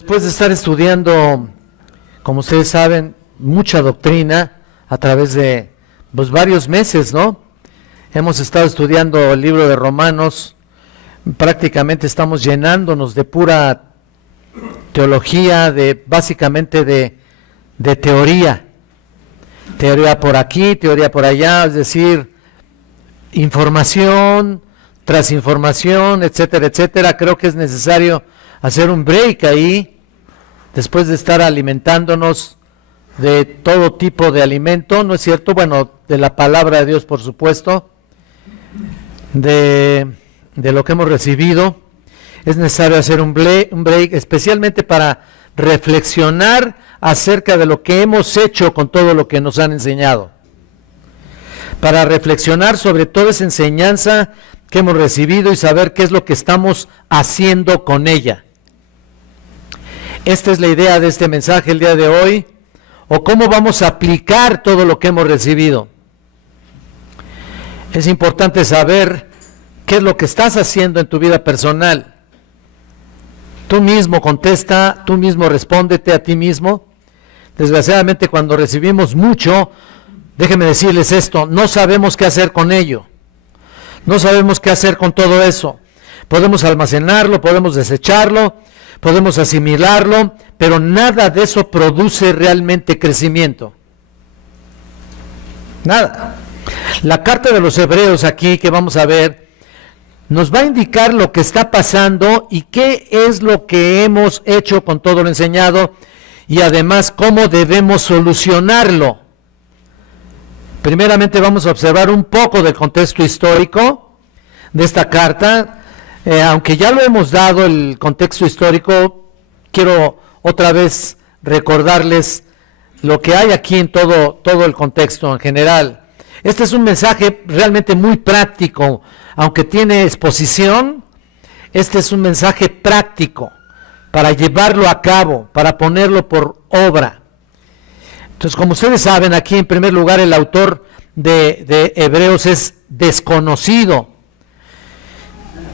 Después de estar estudiando, como ustedes saben, mucha doctrina a través de varios meses, ¿no? Hemos estado estudiando el libro de Romanos, prácticamente estamos llenándonos de pura teología, básicamente de teoría. Teoría por aquí, teoría por allá, es decir, información tras información, etcétera, etcétera. Creo que es necesario hacer un break ahí, después de estar alimentándonos de todo tipo de alimento, ¿no es cierto? Bueno, de la palabra de Dios, por supuesto, de lo que hemos recibido. Es necesario hacer un break, especialmente para reflexionar acerca de lo que hemos hecho con todo lo que nos han enseñado. Para reflexionar sobre toda esa enseñanza que hemos recibido y saber qué es lo que estamos haciendo con ella. Esta es la idea de este mensaje el día de hoy, o cómo vamos a aplicar todo lo que hemos recibido. Es importante saber qué es lo que estás haciendo en tu vida personal. Tú mismo contesta, tú mismo respóndete a ti mismo. Desgraciadamente, cuando recibimos mucho, déjenme decirles esto, no sabemos qué hacer con ello. No sabemos qué hacer con todo eso. Podemos almacenarlo, podemos desecharlo, podemos asimilarlo, pero nada de eso produce realmente crecimiento. Nada. La carta de los Hebreos aquí que vamos a ver nos va a indicar lo que está pasando y qué es lo que hemos hecho con todo lo enseñado y además cómo debemos solucionarlo. Primeramente vamos a observar un poco del contexto histórico de esta carta. Aunque ya lo hemos dado el contexto histórico, quiero otra vez recordarles lo que hay aquí en todo el contexto en general. Este es un mensaje realmente muy práctico, aunque tiene exposición, este es un mensaje práctico para llevarlo a cabo, para ponerlo por obra. Entonces, como ustedes saben, aquí en primer lugar el autor de Hebreos es desconocido.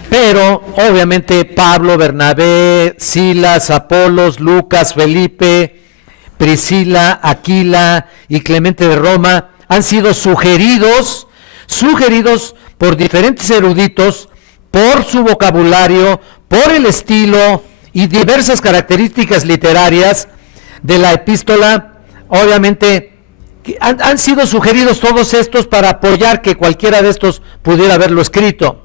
Pero obviamente Pablo, Bernabé, Silas, Apolos, Lucas, Felipe, Priscila, Aquila y Clemente de Roma han sido sugeridos por diferentes eruditos, por su vocabulario, por el estilo y diversas características literarias de la epístola. Obviamente han sido sugeridos todos estos para apoyar que cualquiera de estos pudiera haberlo escrito,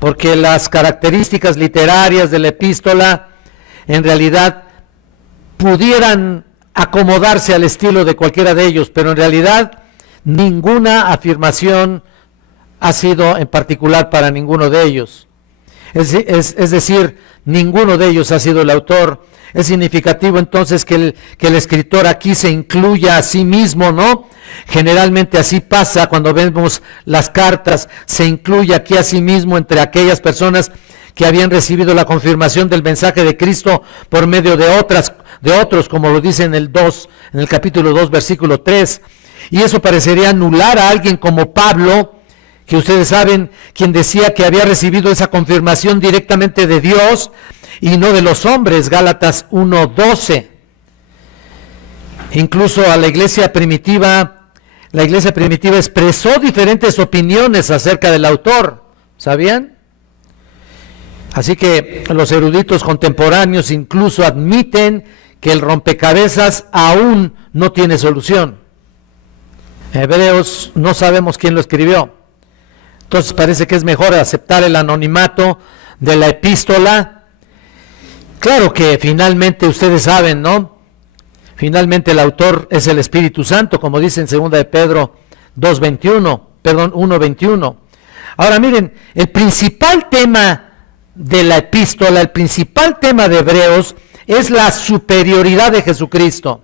porque las características literarias de la epístola en realidad pudieran acomodarse al estilo de cualquiera de ellos, pero en realidad ninguna afirmación ha sido en particular para ninguno de ellos. Es decir, ninguno de ellos ha sido el autor. Es significativo entonces que el escritor aquí se incluya a sí mismo, ¿no? Generalmente así pasa cuando vemos las cartas, se incluye aquí a sí mismo entre aquellas personas que habían recibido la confirmación del mensaje de Cristo por medio de otros, como lo dice en el capítulo 2, versículo 3. Y eso parecería anular a alguien como Pablo, que ustedes saben, quien decía que había recibido esa confirmación directamente de Dios y no de los hombres, Gálatas 1:12. Incluso a la iglesia primitiva expresó diferentes opiniones acerca del autor, ¿sabían? Así que los eruditos contemporáneos incluso admiten que el rompecabezas aún no tiene solución. Hebreos no sabemos quién lo escribió. Entonces parece que es mejor aceptar el anonimato de la epístola. Claro que finalmente ustedes saben, ¿no? Finalmente el autor es el Espíritu Santo, como dice en 2 de Pedro 1:21. Ahora miren, el principal tema de la epístola, el principal tema de Hebreos es la superioridad de Jesucristo.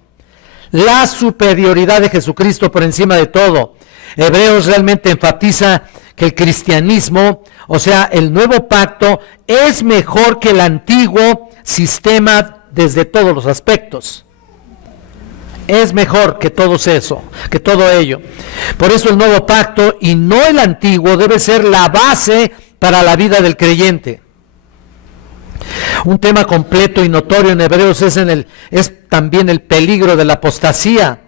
La superioridad de Jesucristo por encima de todo. Hebreos realmente enfatiza que el cristianismo, o sea, el nuevo pacto, es mejor que el antiguo sistema desde todos los aspectos. Es mejor que todo ello. Por eso el nuevo pacto y no el antiguo debe ser la base para la vida del creyente. Un tema completo y notorio en Hebreos es también el peligro de la apostasía.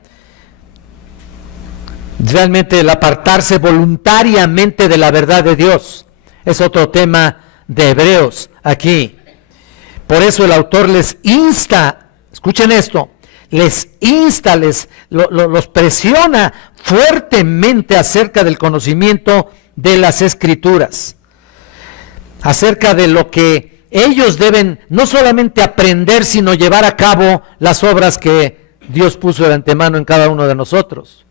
Realmente el apartarse voluntariamente de la verdad de Dios. Es otro tema de Hebreos aquí. Por eso el autor les insta, escuchen esto, les insta, los presiona fuertemente acerca del conocimiento de las Escrituras, acerca de lo que ellos deben no solamente aprender, sino llevar a cabo las obras que Dios puso de antemano en cada uno de nosotros.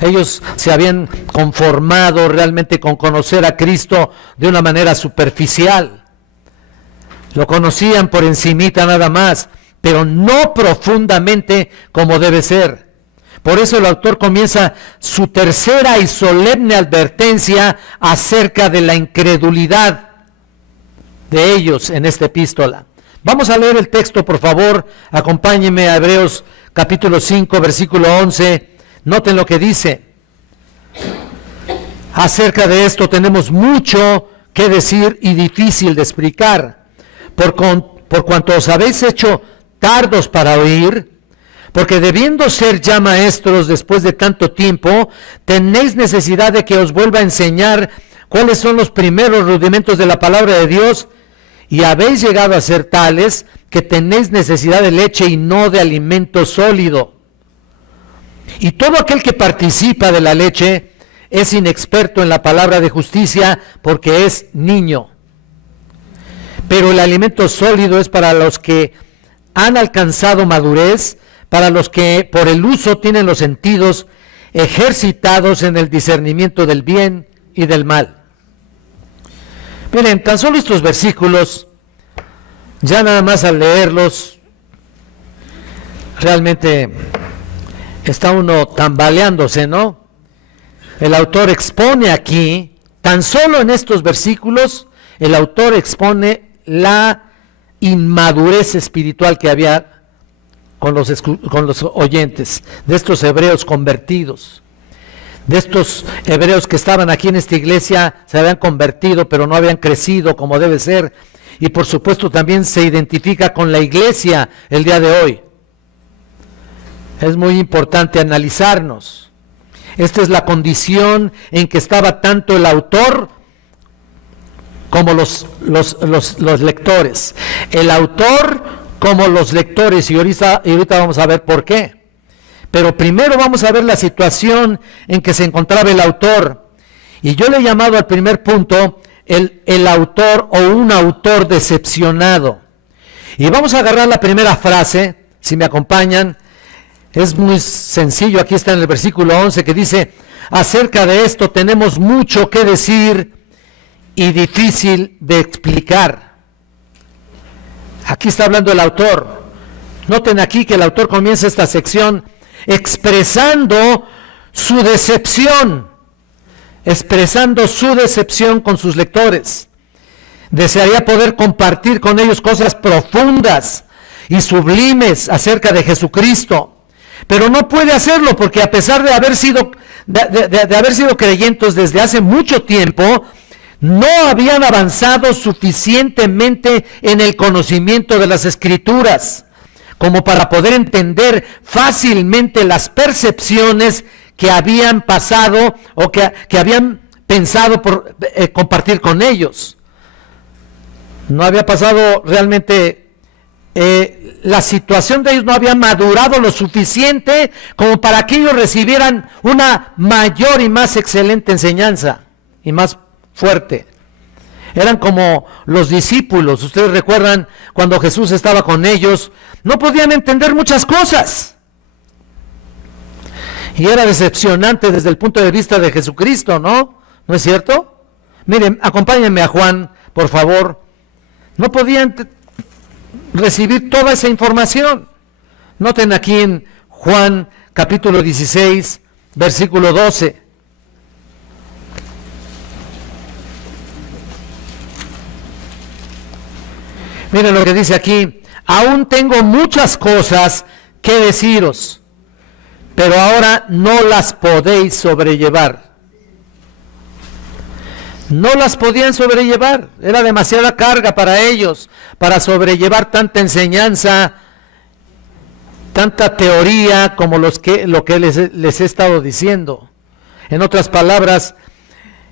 Ellos se habían conformado realmente con conocer a Cristo de una manera superficial. Lo conocían por encimita nada más, pero no profundamente como debe ser. Por eso el autor comienza su tercera y solemne advertencia acerca de la incredulidad de ellos en esta epístola. Vamos a leer el texto, por favor. Acompáñenme a Hebreos capítulo 5, versículo 11. Noten lo que dice. Acerca de esto tenemos mucho que decir y difícil de explicar. Por cuanto os habéis hecho tardos para oír, porque debiendo ser ya maestros después de tanto tiempo, tenéis necesidad de que os vuelva a enseñar cuáles son los primeros rudimentos de la palabra de Dios, y habéis llegado a ser tales que tenéis necesidad de leche y no de alimento sólido. Y todo aquel que participa de la leche es inexperto en la palabra de justicia, porque es niño. Pero el alimento sólido es para los que han alcanzado madurez, para los que por el uso tienen los sentidos ejercitados en el discernimiento del bien y del mal. Miren, tan solo estos versículos, ya nada más al leerlos, realmente está uno tambaleándose, ¿no? El autor expone aquí, tan solo en estos versículos, el autor expone la inmadurez espiritual que había con los oyentes, de estos hebreos convertidos, de estos hebreos que estaban aquí en esta iglesia, se habían convertido, pero no habían crecido como debe ser, y por supuesto también se identifica con la iglesia el día de hoy. Es muy importante analizarnos. Esta es la condición en que estaba tanto el autor como los lectores. El autor como los lectores, y ahorita vamos a ver por qué. Pero primero vamos a ver la situación en que se encontraba el autor. Y yo le he llamado al primer punto el autor o un autor decepcionado. Y vamos a agarrar la primera frase, si me acompañan. Es muy sencillo, aquí está en el versículo 11 que dice: acerca de esto tenemos mucho que decir y difícil de explicar. Aquí está hablando el autor. Noten aquí que el autor comienza esta sección expresando su decepción con sus lectores. Desearía poder compartir con ellos cosas profundas y sublimes acerca de Jesucristo, pero no puede hacerlo porque a pesar de haber sido creyentes desde hace mucho tiempo, no habían avanzado suficientemente en el conocimiento de las Escrituras como para poder entender fácilmente las percepciones que habían pasado o que habían pensado por compartir con ellos. No había pasado realmente, la situación de ellos no había madurado lo suficiente como para que ellos recibieran una mayor y más excelente enseñanza y más fuerte. Eran como los discípulos. Ustedes recuerdan cuando Jesús estaba con ellos, no podían entender muchas cosas, y era decepcionante desde el punto de vista de Jesucristo, ¿no? ¿No es cierto? Miren, acompáñenme a Juan, por favor. No podían recibir toda esa información. Noten aquí en Juan capítulo 16, versículo 12. Miren lo que dice aquí: aún tengo muchas cosas que deciros, pero ahora no las podéis sobrellevar. No las podían sobrellevar, era demasiada carga para ellos, para sobrellevar tanta enseñanza, tanta teoría como lo que les he estado diciendo. En otras palabras,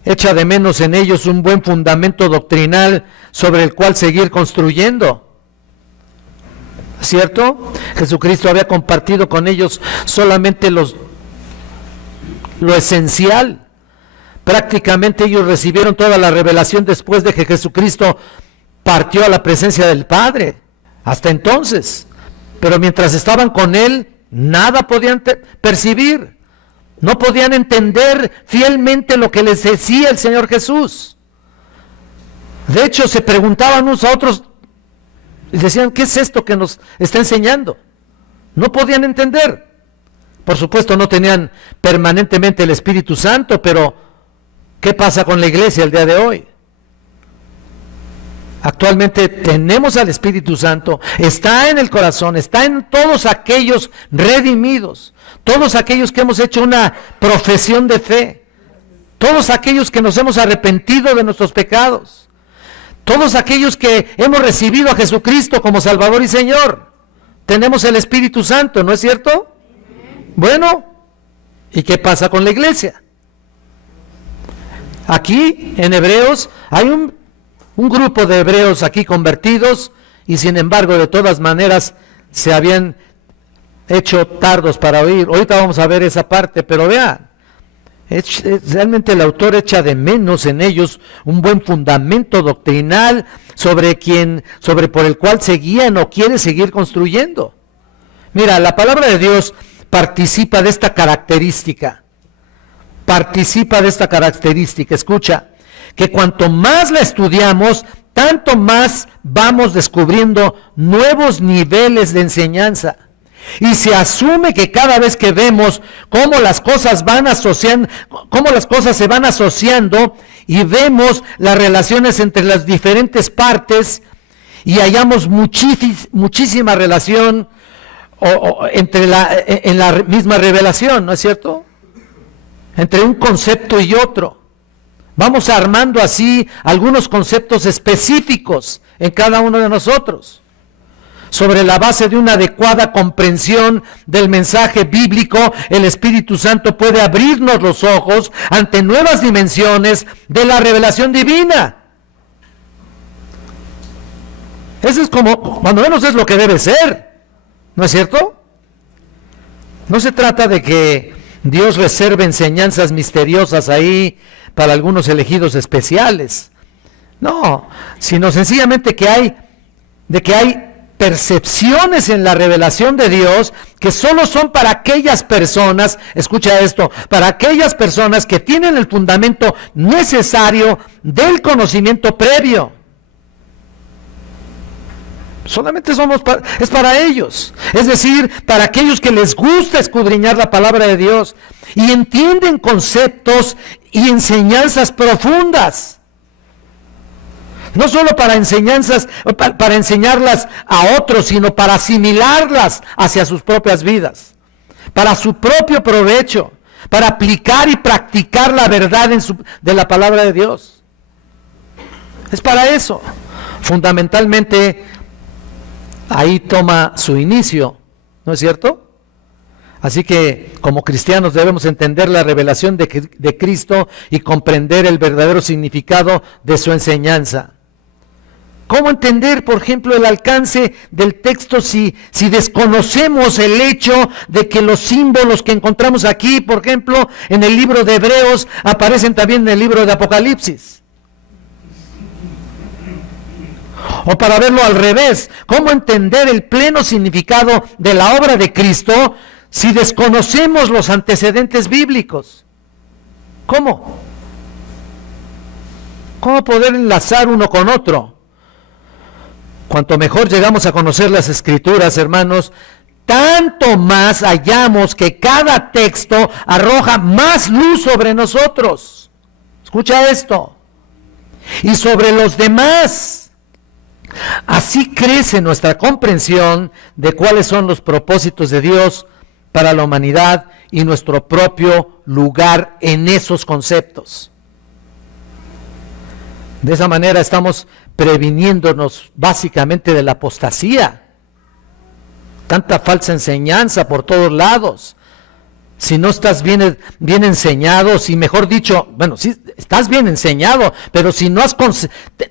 echa de menos en ellos un buen fundamento doctrinal sobre el cual seguir construyendo. ¿Cierto? Jesucristo había compartido con ellos solamente lo esencial. Prácticamente ellos recibieron toda la revelación después de que Jesucristo partió a la presencia del Padre. Hasta entonces. Pero mientras estaban con Él, nada podían percibir. No podían entender fielmente lo que les decía el Señor Jesús. De hecho, se preguntaban unos a otros y decían, ¿qué es esto que nos está enseñando? No podían entender. Por supuesto, no tenían permanentemente el Espíritu Santo, pero ¿qué pasa con la iglesia el día de hoy? Actualmente tenemos al Espíritu Santo, está en el corazón, está en todos aquellos redimidos, todos aquellos que hemos hecho una profesión de fe, todos aquellos que nos hemos arrepentido de nuestros pecados, todos aquellos que hemos recibido a Jesucristo como Salvador y Señor. Tenemos el Espíritu Santo, ¿no es cierto? Bueno, ¿y qué pasa con la iglesia? Aquí en Hebreos hay un grupo de hebreos aquí convertidos y sin embargo de todas maneras se habían hecho tardos para oír. Ahorita vamos a ver esa parte, pero vean, realmente el autor echa de menos en ellos un buen fundamento doctrinal sobre por el cual seguían o quiere seguir construyendo. Mira, la palabra de Dios participa de esta característica. Escucha, que cuanto más la estudiamos, tanto más vamos descubriendo nuevos niveles de enseñanza. Y se asume que cada vez que vemos cómo las cosas se van asociando y vemos las relaciones entre las diferentes partes y hallamos muchísima relación en la misma revelación, ¿no es cierto? Entre un concepto y otro. Vamos armando así algunos conceptos específicos en cada uno de nosotros. Sobre la base de una adecuada comprensión del mensaje bíblico, el Espíritu Santo puede abrirnos los ojos ante nuevas dimensiones de la revelación divina. Eso es como, cuando menos es lo que debe ser, ¿no es cierto? No se trata de que Dios reserve enseñanzas misteriosas ahí para algunos elegidos especiales. No, sino sencillamente que hay percepciones en la revelación de Dios que solo son para aquellas personas, escucha esto, para aquellas personas que tienen el fundamento necesario del conocimiento previo. Solamente es para ellos, es decir, para aquellos que les gusta escudriñar la palabra de Dios y entienden conceptos y enseñanzas profundas. No solo para enseñarlas a otros, sino para asimilarlas hacia sus propias vidas, para su propio provecho, para aplicar y practicar la verdad de la palabra de Dios. Es para eso, fundamentalmente. Ahí toma su inicio, ¿no es cierto? Así que como cristianos debemos entender la revelación de Cristo y comprender el verdadero significado de su enseñanza. ¿Cómo entender, por ejemplo, el alcance del texto si desconocemos el hecho de que los símbolos que encontramos aquí, por ejemplo, en el libro de Hebreos, aparecen también en el libro de Apocalipsis? O para verlo al revés, ¿cómo entender el pleno significado de la obra de Cristo si desconocemos los antecedentes bíblicos? ¿Cómo? ¿Cómo poder enlazar uno con otro? Cuanto mejor llegamos a conocer las Escrituras, hermanos, tanto más hallamos que cada texto arroja más luz sobre nosotros. Escucha esto. Y sobre los demás. Así crece nuestra comprensión de cuáles son los propósitos de Dios para la humanidad y nuestro propio lugar en esos conceptos. De esa manera estamos previniéndonos básicamente de la apostasía. Tanta falsa enseñanza por todos lados. Si no estás bien enseñado, si mejor dicho, bueno, sí, estás bien enseñado, pero si no has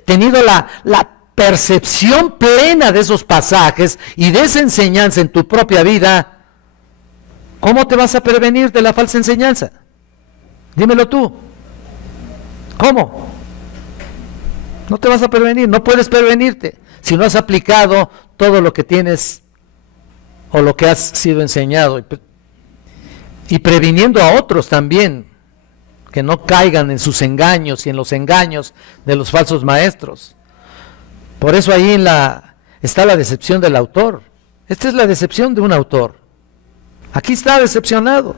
tenido la percepción plena de esos pasajes y de esa enseñanza en tu propia vida, ¿cómo te vas a prevenir de la falsa enseñanza? Dímelo tú. ¿Cómo? No te vas a prevenir, no puedes prevenirte si no has aplicado todo lo que tienes o lo que has sido enseñado, y previniendo a otros también que no caigan en sus engaños y en los engaños de los falsos maestros. Por eso ahí está la decepción del autor. Esta es la decepción de un autor. Aquí está decepcionado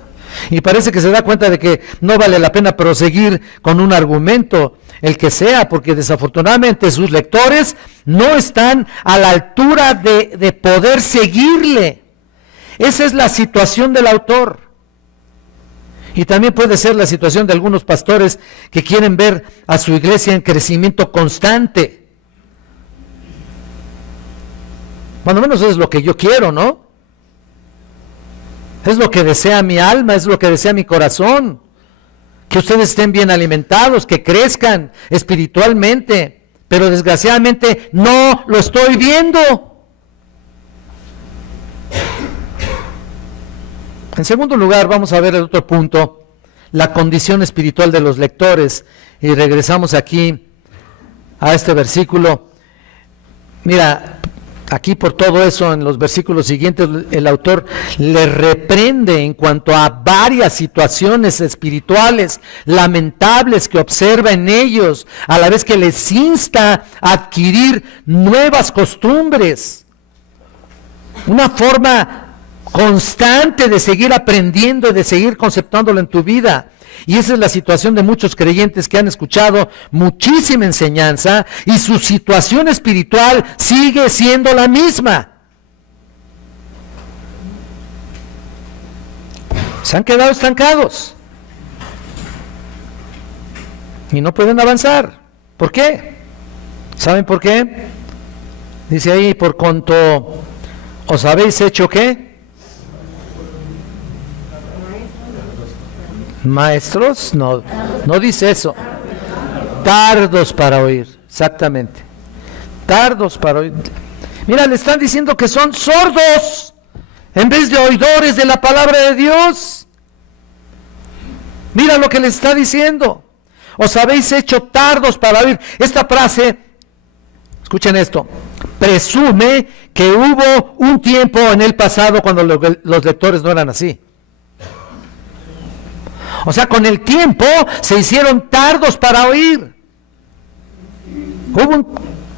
y parece que se da cuenta de que no vale la pena proseguir con un argumento, el que sea, porque desafortunadamente sus lectores no están a la altura de poder seguirle. Esa es la situación del autor. Y también puede ser la situación de algunos pastores que quieren ver a su iglesia en crecimiento constante. Cuando menos es lo que yo quiero, ¿no? Es lo que desea mi alma, es lo que desea mi corazón. Que ustedes estén bien alimentados, que crezcan espiritualmente. Pero desgraciadamente no lo estoy viendo. En segundo lugar, vamos a ver el otro punto, la condición espiritual de los lectores. Y regresamos aquí a este versículo. Mira, aquí por todo eso, en los versículos siguientes, el autor le reprende en cuanto a varias situaciones espirituales lamentables que observa en ellos, a la vez que les insta a adquirir nuevas costumbres, una forma constante de seguir aprendiendo y de seguir conceptándolo en tu vida. Y esa es la situación de muchos creyentes que han escuchado muchísima enseñanza y su situación espiritual sigue siendo la misma. Se han quedado estancados y no pueden avanzar. ¿Por qué? ¿Saben por qué? Dice ahí, por cuanto os habéis hecho ¿qué? Maestros, no dice eso. Tardos para oír, exactamente. Tardos para oír. Mira, le están diciendo que son sordos en vez de oidores de la palabra de Dios. Mira lo que le está diciendo. Os habéis hecho tardos para oír. Esta frase, escuchen esto, presume que hubo un tiempo en el pasado cuando los lectores no eran así. O sea, con el tiempo se hicieron tardos para oír. Hubo un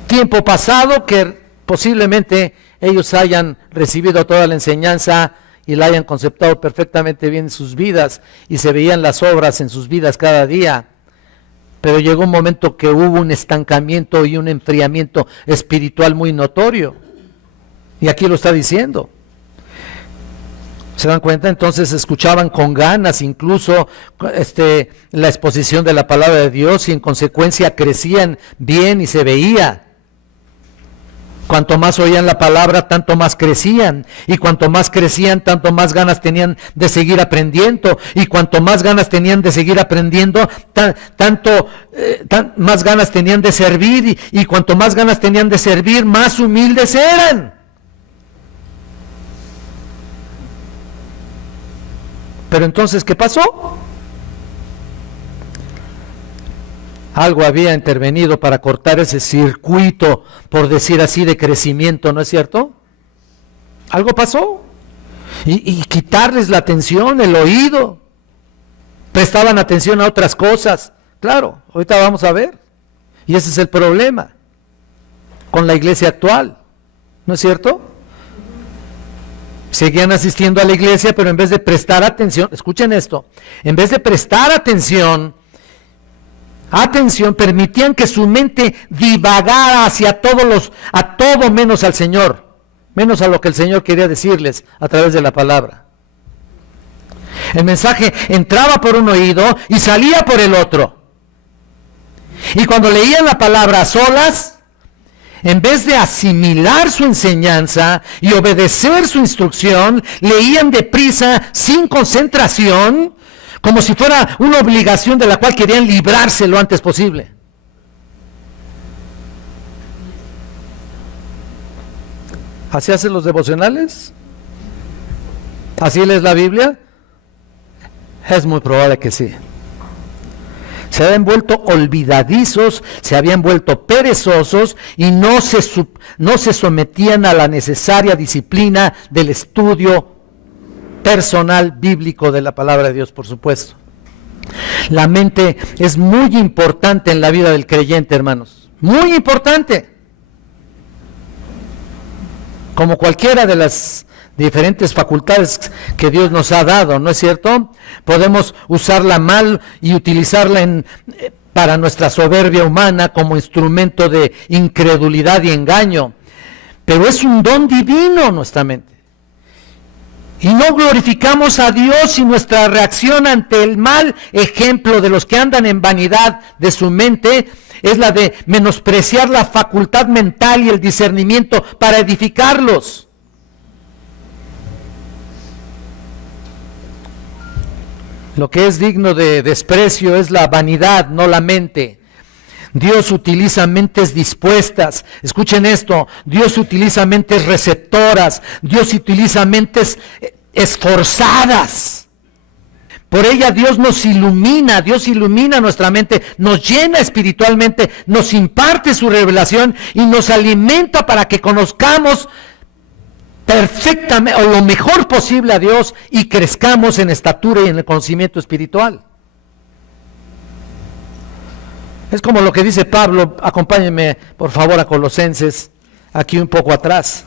tiempo pasado que posiblemente ellos hayan recibido toda la enseñanza y la hayan conceptado perfectamente bien en sus vidas y se veían las obras en sus vidas cada día. Pero llegó un momento que hubo un estancamiento y un enfriamiento espiritual muy notorio. Y aquí lo está diciendo. ¿Se dan cuenta? Entonces escuchaban con ganas incluso la exposición de la palabra de Dios y en consecuencia crecían bien y se veía. Cuanto más oían la palabra, tanto más crecían. Y cuanto más crecían, tanto más ganas tenían de seguir aprendiendo. Y cuanto más ganas tenían de seguir aprendiendo, más ganas tenían de servir. Y cuanto más ganas tenían de servir, más humildes eran. Pero entonces, ¿qué pasó? Algo había intervenido para cortar ese circuito, por decir así, de crecimiento, ¿no es cierto? Algo pasó. Y quitarles la atención, el oído. Prestaban atención a otras cosas. Claro, ahorita vamos a ver. Y ese es el problema con la iglesia actual, ¿no es cierto? Seguían asistiendo a la iglesia, pero en vez de prestar atención, escuchen esto, en vez de prestar atención, permitían que su mente divagara hacia a todo menos al Señor, menos a lo que el Señor quería decirles a través de la palabra. El mensaje entraba por un oído y salía por el otro. Y cuando leían la palabra a solas, en vez de asimilar su enseñanza y obedecer su instrucción, leían deprisa, sin concentración, como si fuera una obligación de la cual querían librarse lo antes posible. ¿Así hacen los devocionales? ¿Así lees la Biblia? Es muy probable que sí. Se habían vuelto olvidadizos, se habían vuelto perezosos y no se sometían a la necesaria disciplina del estudio personal bíblico de la palabra de Dios, por supuesto. La mente es muy importante en la vida del creyente, hermanos. Muy importante. Como cualquiera de las diferentes facultades que Dios nos ha dado, ¿no es cierto? Podemos usarla mal y utilizarla para nuestra soberbia humana como instrumento de incredulidad y engaño. Pero es un don divino nuestra mente. Y no glorificamos a Dios y nuestra reacción ante el mal ejemplo de los que andan en vanidad de su mente es la de menospreciar la facultad mental y el discernimiento para edificarlos. Lo que es digno de desprecio es la vanidad, no la mente. Dios utiliza mentes dispuestas. Escuchen esto, Dios utiliza mentes receptoras, Dios utiliza mentes esforzadas. Por ella Dios nos ilumina, Dios ilumina nuestra mente, nos llena espiritualmente, nos imparte su revelación y nos alimenta para que conozcamos perfectamente o lo mejor posible a Dios y crezcamos en estatura y en el conocimiento espiritual. Es como lo que dice Pablo, acompáñenme por favor a Colosenses, aquí un poco atrás.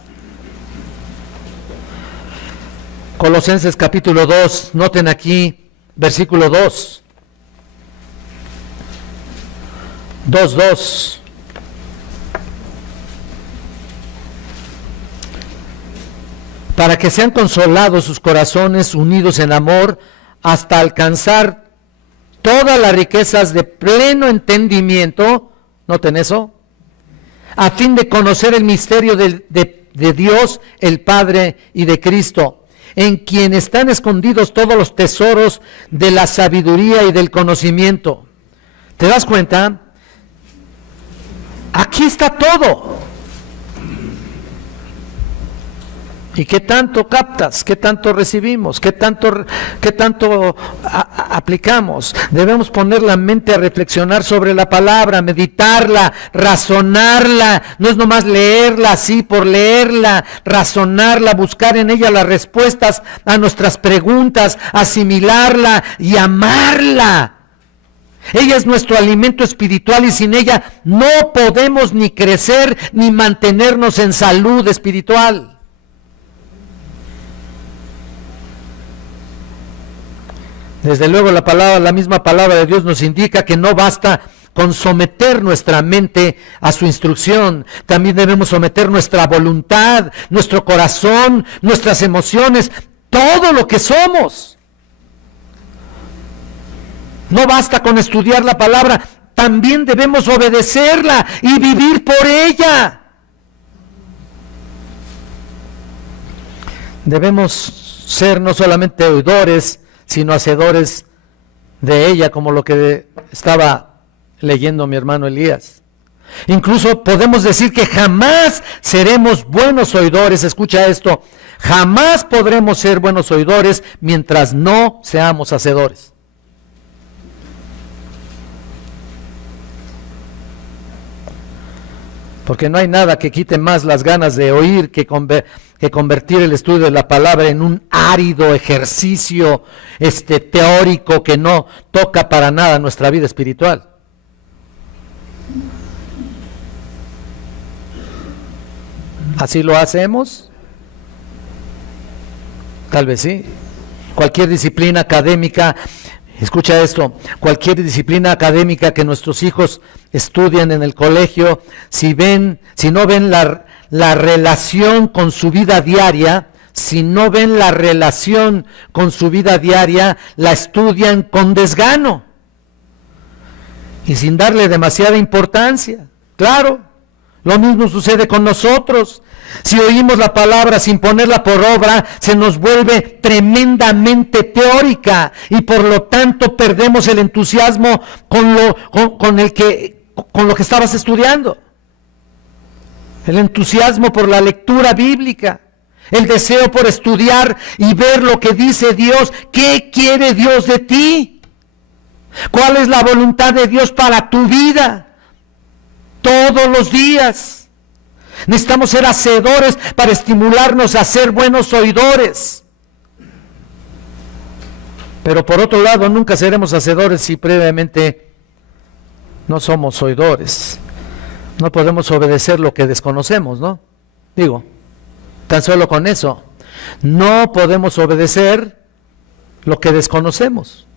Colosenses capítulo 2, noten aquí, versículo 2. 2:2. Para que sean consolados sus corazones unidos en amor hasta alcanzar todas las riquezas de pleno entendimiento, noten eso, a fin de conocer el misterio de Dios, el Padre y de Cristo, en quien están escondidos todos los tesoros de la sabiduría y del conocimiento. ¿Te das cuenta? Aquí está todo. ¿Y qué tanto captas? ¿Qué tanto recibimos? ¿Qué tanto aplicamos? Debemos poner la mente a reflexionar sobre la palabra, meditarla, razonarla. No es nomás leerla así por leerla, razonarla, buscar en ella las respuestas a nuestras preguntas, asimilarla y amarla. Ella es nuestro alimento espiritual y sin ella no podemos ni crecer ni mantenernos en salud espiritual. Desde luego la misma palabra de Dios nos indica que no basta con someter nuestra mente a su instrucción, también debemos someter nuestra voluntad, nuestro corazón, nuestras emociones, todo lo que somos. No basta con estudiar la palabra, también debemos obedecerla y vivir por ella. Debemos ser no solamente oidores, sino hacedores de ella, como lo que estaba leyendo mi hermano Elías. Incluso podemos decir que jamás seremos buenos oidores, escucha esto, jamás podremos ser buenos oidores mientras no seamos hacedores. Porque no hay nada que quite más las ganas de oír que convertir el estudio de la palabra en un árido ejercicio teórico que no toca para nada nuestra vida espiritual. ¿Así lo hacemos? Tal vez sí. Cualquier disciplina académica, escucha esto, cualquier disciplina académica que nuestros hijos estudian en el colegio, si no ven la relación con su vida diaria, la estudian con desgano. y sin darle demasiada importancia. Claro, lo mismo sucede con nosotros. Si oímos la palabra sin ponerla por obra, se nos vuelve tremendamente teórica y por lo tanto perdemos el entusiasmo con lo que estabas estudiando. El entusiasmo por la lectura bíblica, el deseo por estudiar y ver lo que dice Dios. ¿Qué quiere Dios de ti? ¿Cuál es la voluntad de Dios para tu vida? Todos los días. Necesitamos ser hacedores para estimularnos a ser buenos oidores. Pero por otro lado, nunca seremos hacedores si previamente no somos oidores. No podemos obedecer lo que desconocemos, ¿no? Digo, tan solo con eso. No podemos obedecer lo que desconocemos.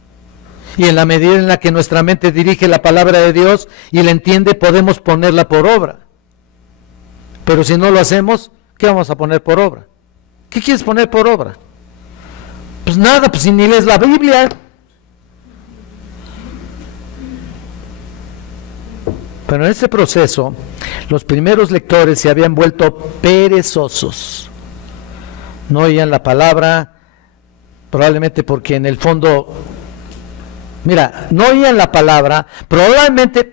Y en la medida en la que nuestra mente dirige la palabra de Dios y la entiende, podemos ponerla por obra. Pero si no lo hacemos, ¿qué vamos a poner por obra? ¿Qué quieres poner por obra? Pues nada, pues si ni lees la Biblia. Pero en este proceso, los primeros lectores se habían vuelto perezosos. No oían la palabra, probablemente porque en el fondo, mira, no oían la palabra, probablemente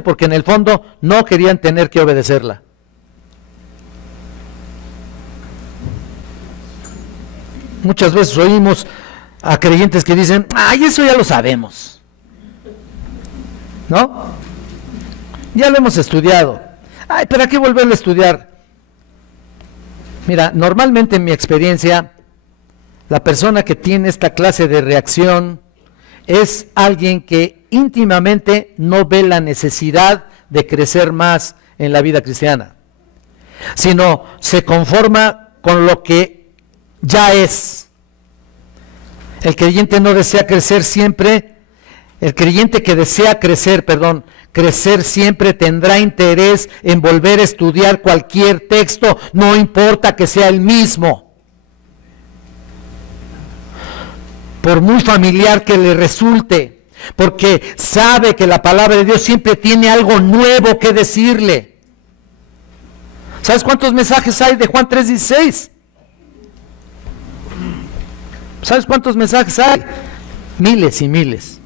porque en el fondo no querían tener que obedecerla. Muchas veces oímos a creyentes que dicen, ay, eso ya lo sabemos, ¿no? Ya lo hemos estudiado. Ay, ¿para qué volverlo a estudiar? Mira, normalmente en mi experiencia, la persona que tiene esta clase de reacción es alguien que íntimamente no ve la necesidad de crecer más en la vida cristiana, sino se conforma con lo que ya es. El creyente no desea crecer siempre. El creyente que desea crecer siempre tendrá interés en volver a estudiar cualquier texto, no importa que sea el mismo. Por muy familiar que le resulte, porque sabe que la palabra de Dios siempre tiene algo nuevo que decirle. ¿Sabes cuántos mensajes hay de Juan 3:16? ¿Sabes cuántos mensajes hay? Miles y miles.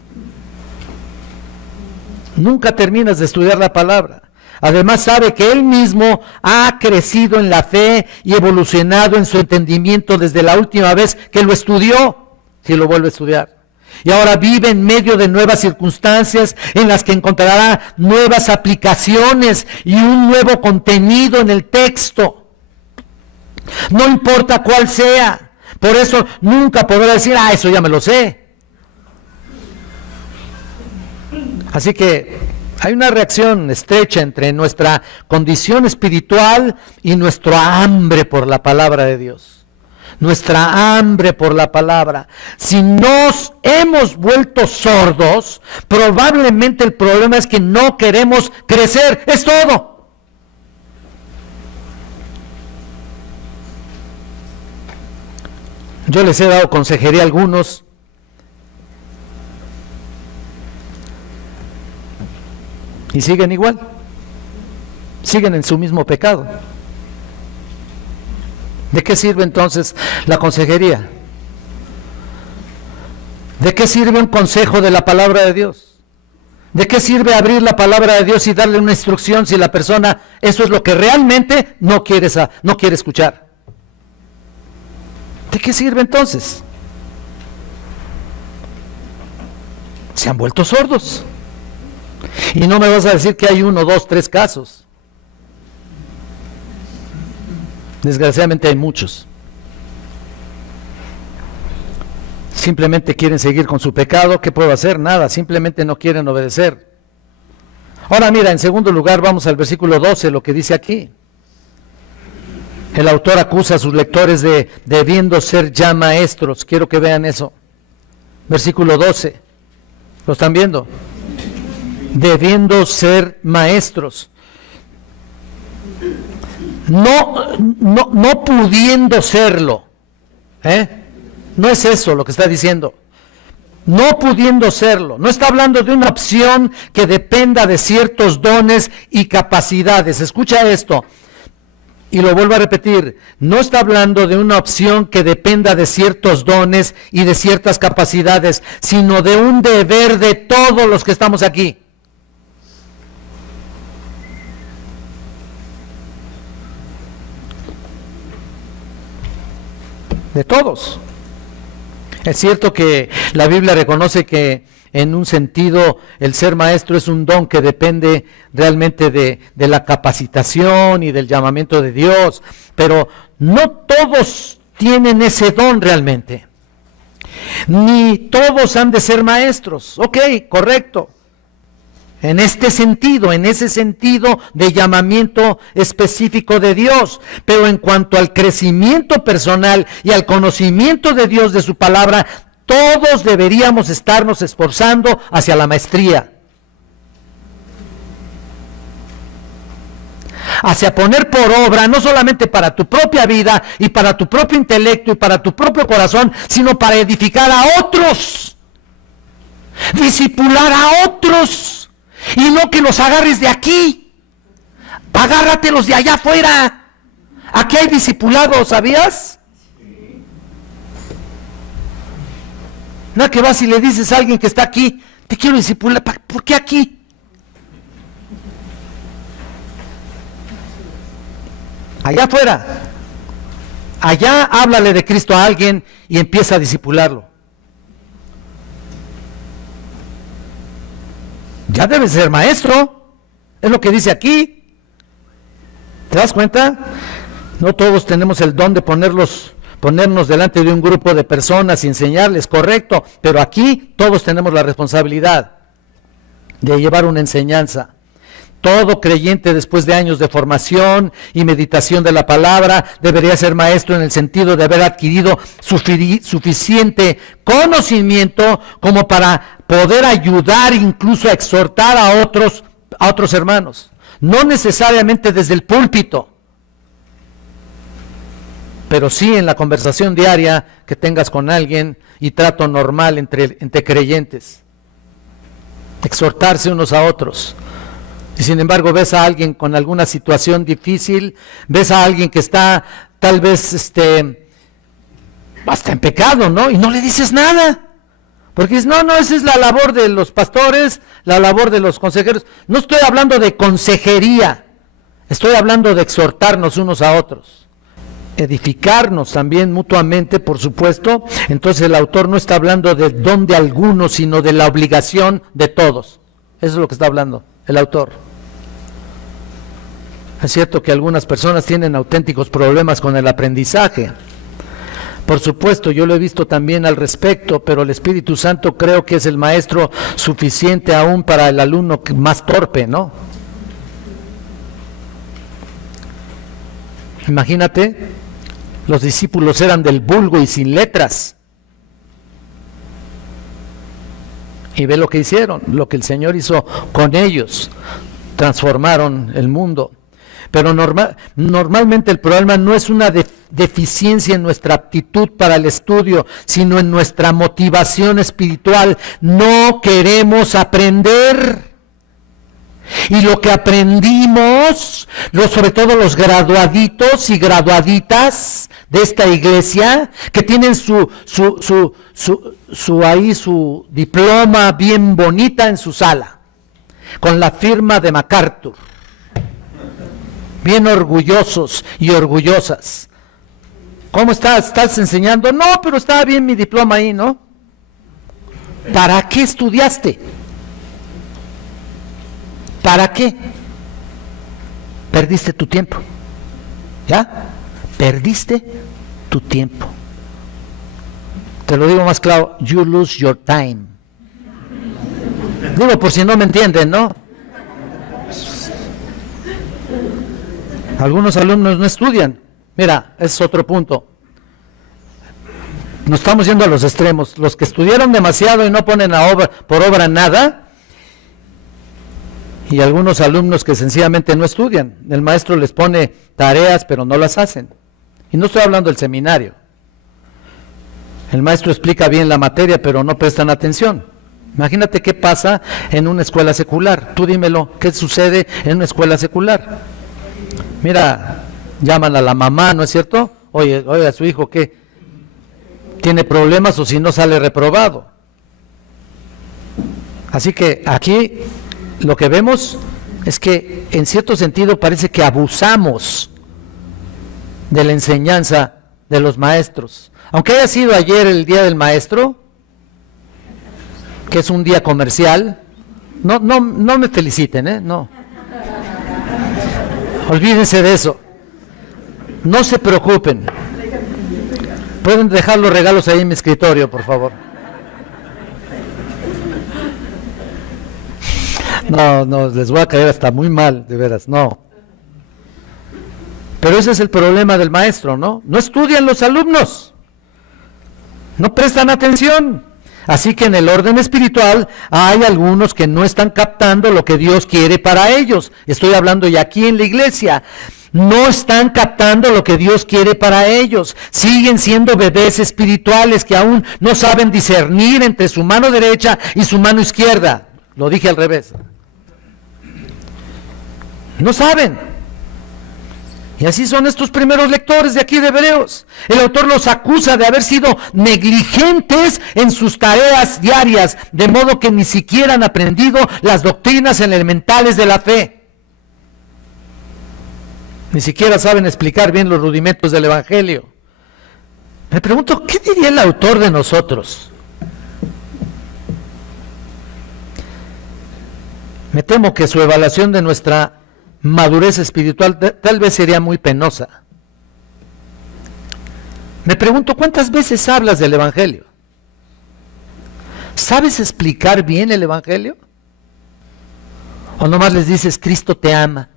Nunca terminas de estudiar la palabra. Además sabe que él mismo ha crecido en la fe y evolucionado en su entendimiento desde la última vez que lo estudió, si lo vuelve a estudiar. Y ahora vive en medio de nuevas circunstancias en las que encontrará nuevas aplicaciones y un nuevo contenido en el texto. No importa cuál sea. Por eso nunca podrá decir, eso ya me lo sé. Así que hay una reacción estrecha entre nuestra condición espiritual y nuestra hambre por la palabra de Dios. Nuestra hambre por la palabra. Si nos hemos vuelto sordos, probablemente el problema es que no queremos crecer. Es todo. Yo les he dado consejería a algunos y siguen igual, siguen en su mismo pecado. ¿De qué sirve entonces la consejería? ¿De qué sirve un consejo de la palabra de Dios? ¿De qué sirve abrir la palabra de Dios y darle una instrucción si la persona eso es lo que realmente no quiere escuchar? ¿De qué sirve entonces? Se han vuelto sordos. Y no me vas a decir que hay 1, 2, 3 casos. Desgraciadamente hay muchos. Simplemente quieren seguir con su pecado. ¿Qué puedo hacer? Nada, simplemente no quieren obedecer. Ahora mira, en segundo lugar vamos al versículo 12, lo que dice aquí. El autor acusa a sus lectores de debiendo ser ya maestros. Quiero que vean eso. Versículo 12. ¿Lo están viendo? Debiendo ser maestros. No pudiendo serlo. No es eso lo que está diciendo. no pudiendo serlo. No está hablando de una opción que dependa de ciertos dones y capacidades. Escucha esto, y lo vuelvo a repetir, no está hablando de una opción que dependa de ciertos dones y de ciertas capacidades, sino de un deber de todos los que estamos aquí. De todos. Es cierto que la Biblia reconoce que en un sentido el ser maestro es un don que depende realmente de la capacitación y del llamamiento de Dios, pero no todos tienen ese don realmente, ni todos han de ser maestros. Ok, correcto. En este sentido, en ese sentido de llamamiento específico de Dios. Pero en cuanto al crecimiento personal y al conocimiento de Dios, de su palabra, todos deberíamos estarnos esforzando hacia la maestría. Hacia poner por obra, no solamente para tu propia vida y para tu propio intelecto y para tu propio corazón, sino para edificar a otros. Discipular a otros. Y no que los agarres de aquí, agárratelos de allá afuera. Aquí hay discipulados, ¿sabías? No que vas y le dices a alguien que está aquí, te quiero discipular, ¿por qué aquí? Allá afuera, allá háblale de Cristo a alguien y empieza a discipularlo. Ya debes ser maestro, es lo que dice aquí. ¿Te das cuenta? No todos tenemos el don de ponernos delante de un grupo de personas y enseñarles, correcto, pero aquí todos tenemos la responsabilidad de llevar una enseñanza. Todo creyente, después de años de formación y meditación de la palabra, debería ser maestro en el sentido de haber adquirido suficiente conocimiento como para poder ayudar, incluso a exhortar a otros hermanos. No necesariamente desde el púlpito, pero sí en la conversación diaria que tengas con alguien y trato normal entre creyentes. Exhortarse unos a otros. Y sin embargo ves a alguien con alguna situación difícil, ves a alguien que está tal vez hasta en pecado, ¿no? Y no le dices nada. Porque dices, no, esa es la labor de los pastores, la labor de los consejeros. No estoy hablando de consejería, estoy hablando de exhortarnos unos a otros. Edificarnos también mutuamente, por supuesto. Entonces el autor no está hablando del don de algunos, sino de la obligación de todos. Eso es lo que está hablando el autor. Es cierto que algunas personas tienen auténticos problemas con el aprendizaje. Por supuesto, yo lo he visto también al respecto, pero el Espíritu Santo creo que es el maestro suficiente aún para el alumno más torpe, ¿no? Imagínate, los discípulos eran del vulgo y sin letras. Y ve lo que hicieron, lo que el Señor hizo con ellos, transformaron el mundo. Pero normalmente el problema no es una deficiencia en nuestra aptitud para el estudio, sino en nuestra motivación espiritual. No queremos aprender. Y lo que aprendimos, sobre todo los graduaditos y graduaditas de esta iglesia, que tienen su diploma bien bonita en su sala, con la firma de MacArthur, bien orgullosos y orgullosas. ¿Cómo estás? ¿Estás enseñando? No, pero estaba bien mi diploma ahí, ¿no? ¿Para qué estudiaste? ¿Para qué? Perdiste tu tiempo. ¿Ya? Perdiste tu tiempo. Te lo digo más claro, you lose your time. Digo por si no me entienden, ¿no? Algunos alumnos no estudian. Mira, ese es otro punto. Nos estamos yendo a los extremos. Los que estudiaron demasiado y no ponen por obra nada, y algunos alumnos que sencillamente no estudian. El maestro les pone tareas, pero no las hacen. Y no estoy hablando del seminario. El maestro explica bien la materia, pero no prestan atención. Imagínate qué pasa en una escuela secular. Tú dímelo, ¿qué sucede en una escuela secular? Mira, llaman a la mamá, ¿no es cierto? Oye, a su hijo, ¿qué? ¿Tiene problemas o si no sale reprobado? Así que aquí lo que vemos es que en cierto sentido parece que abusamos de la enseñanza de los maestros. Aunque haya sido ayer el día del maestro, que es un día comercial, no me feliciten, no. Olvídense de eso. No se preocupen. Pueden dejar los regalos ahí en mi escritorio, por favor. No, les voy a caer hasta muy mal, de veras, no. Pero ese es el problema del maestro, ¿no? No estudian los alumnos, no prestan atención. Así que en el orden espiritual hay algunos que no están captando lo que Dios quiere para ellos. Estoy hablando ya aquí en la iglesia. No están captando lo que Dios quiere para ellos. Siguen siendo bebés espirituales que aún no saben discernir entre su mano derecha y su mano izquierda. Lo dije al revés. No saben. Y así son estos primeros lectores de aquí de Hebreos. El autor los acusa de haber sido negligentes en sus tareas diarias, de modo que ni siquiera han aprendido las doctrinas elementales de la fe. Ni siquiera saben explicar bien los rudimentos del Evangelio. Me pregunto, ¿qué diría el autor de nosotros? Me temo que su evaluación de nuestra madurez espiritual tal vez sería muy penosa. Me pregunto, ¿cuántas veces hablas del Evangelio? ¿Sabes explicar bien el Evangelio? ¿O nomás les dices, Cristo te ama?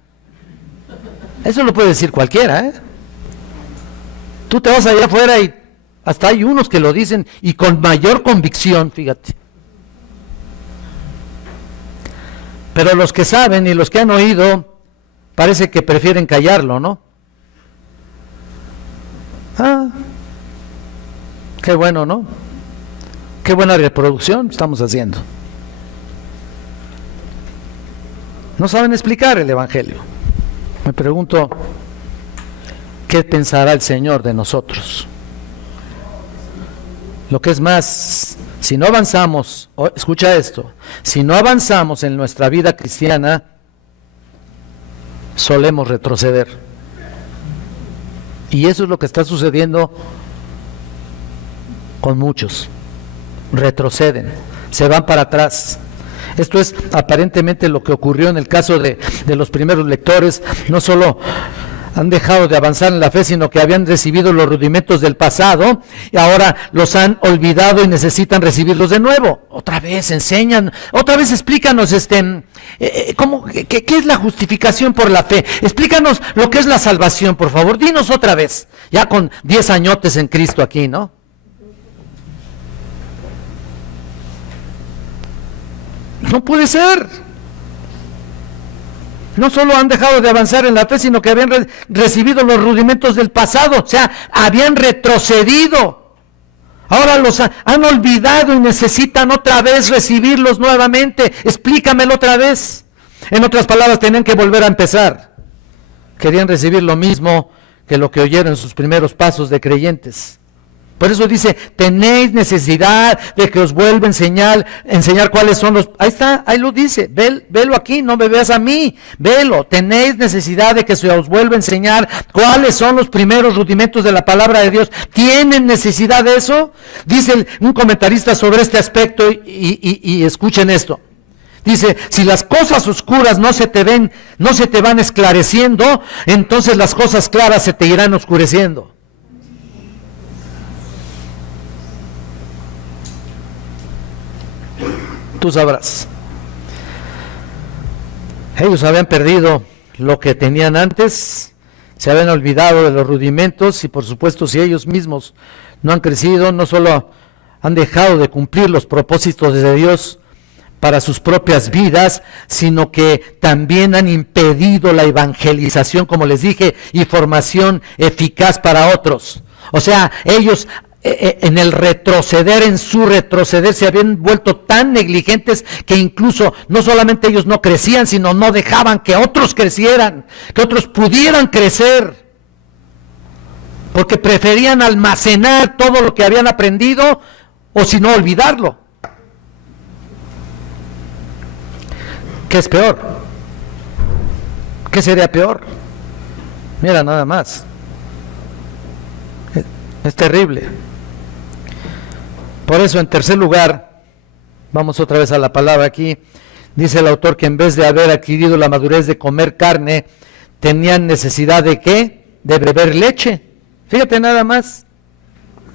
Eso lo puede decir cualquiera, ¿eh? Tú te vas allá afuera y hasta hay unos que lo dicen y con mayor convicción, fíjate. Pero los que saben y los que han oído parece que prefieren callarlo, ¿no? Qué bueno, ¿no? Qué buena reproducción estamos haciendo. No saben explicar el Evangelio. Me pregunto, ¿qué pensará el Señor de nosotros? Lo que es más, si no avanzamos, escucha esto, si no avanzamos en nuestra vida cristiana, solemos retroceder. Y eso es lo que está sucediendo con muchos. Retroceden, se van para atrás. Esto es aparentemente lo que ocurrió en el caso de los primeros lectores. No solo han dejado de avanzar en la fe, sino que habían recibido los rudimentos del pasado y ahora los han olvidado y necesitan recibirlos de nuevo. Otra vez enseñan, otra vez explícanos ¿qué es la justificación por la fe? Explícanos lo que es la salvación, por favor. Dinos otra vez, ya con 10 añotes en Cristo aquí, ¿no? No puede ser. No solo han dejado de avanzar en la fe, sino que habían recibido los rudimentos del pasado, o sea, habían retrocedido. Ahora los han olvidado y necesitan otra vez recibirlos nuevamente. Explícamelo otra vez. En otras palabras, tenían que volver a empezar. Querían recibir lo mismo que lo que oyeron en sus primeros pasos de creyentes. Por eso dice, tenéis necesidad de que os vuelva a enseñar cuáles son los... Ahí está, ahí lo dice, velo aquí, no me veas a mí, velo. Tenéis necesidad de que se os vuelva a enseñar cuáles son los primeros rudimentos de la palabra de Dios. ¿Tienen necesidad de eso? Dice un comentarista sobre este aspecto y escuchen esto. Dice, si las cosas oscuras no se te van esclareciendo, entonces las cosas claras se te irán oscureciendo. Tú sabrás. Ellos habían perdido lo que tenían antes, se habían olvidado de los rudimentos y por supuesto si ellos mismos no han crecido, no solo han dejado de cumplir los propósitos de Dios para sus propias vidas, sino que también han impedido la evangelización, como les dije, y formación eficaz para otros. O sea, ellos en el retroceder, en su retroceder, se habían vuelto tan negligentes que incluso no solamente ellos no crecían, sino no dejaban que otros crecieran, que otros pudieran crecer, porque preferían almacenar todo lo que habían aprendido o si no olvidarlo. ¿Qué es peor? ¿Qué sería peor? Mira nada más. Es terrible. Por eso, en tercer lugar, vamos otra vez a la palabra aquí, dice el autor que en vez de haber adquirido la madurez de comer carne, tenían necesidad de ¿qué? De beber leche. Fíjate nada más,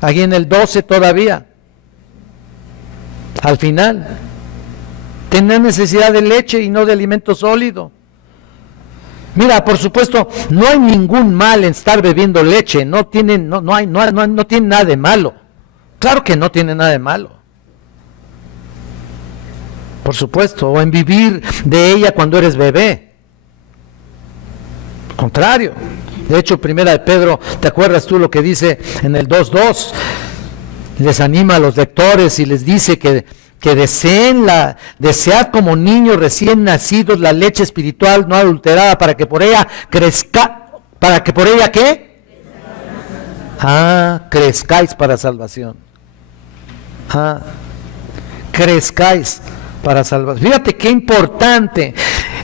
aquí en el 12 todavía, al final, tenían necesidad de leche y no de alimento sólido. Mira, por supuesto, no hay ningún mal en estar bebiendo leche, no tiene nada de malo. Claro que no tiene nada de malo. Por supuesto, o en vivir de ella cuando eres bebé. Al contrario. De hecho, primera de Pedro, ¿te acuerdas tú lo que dice en el 2:2? Les anima a los lectores y les dice que desead como niños recién nacidos la leche espiritual no adulterada para que por ella crezca, para que por ella ¿qué? Crezcáis para salvación. Crezcáis para salvación. Fíjate qué importante.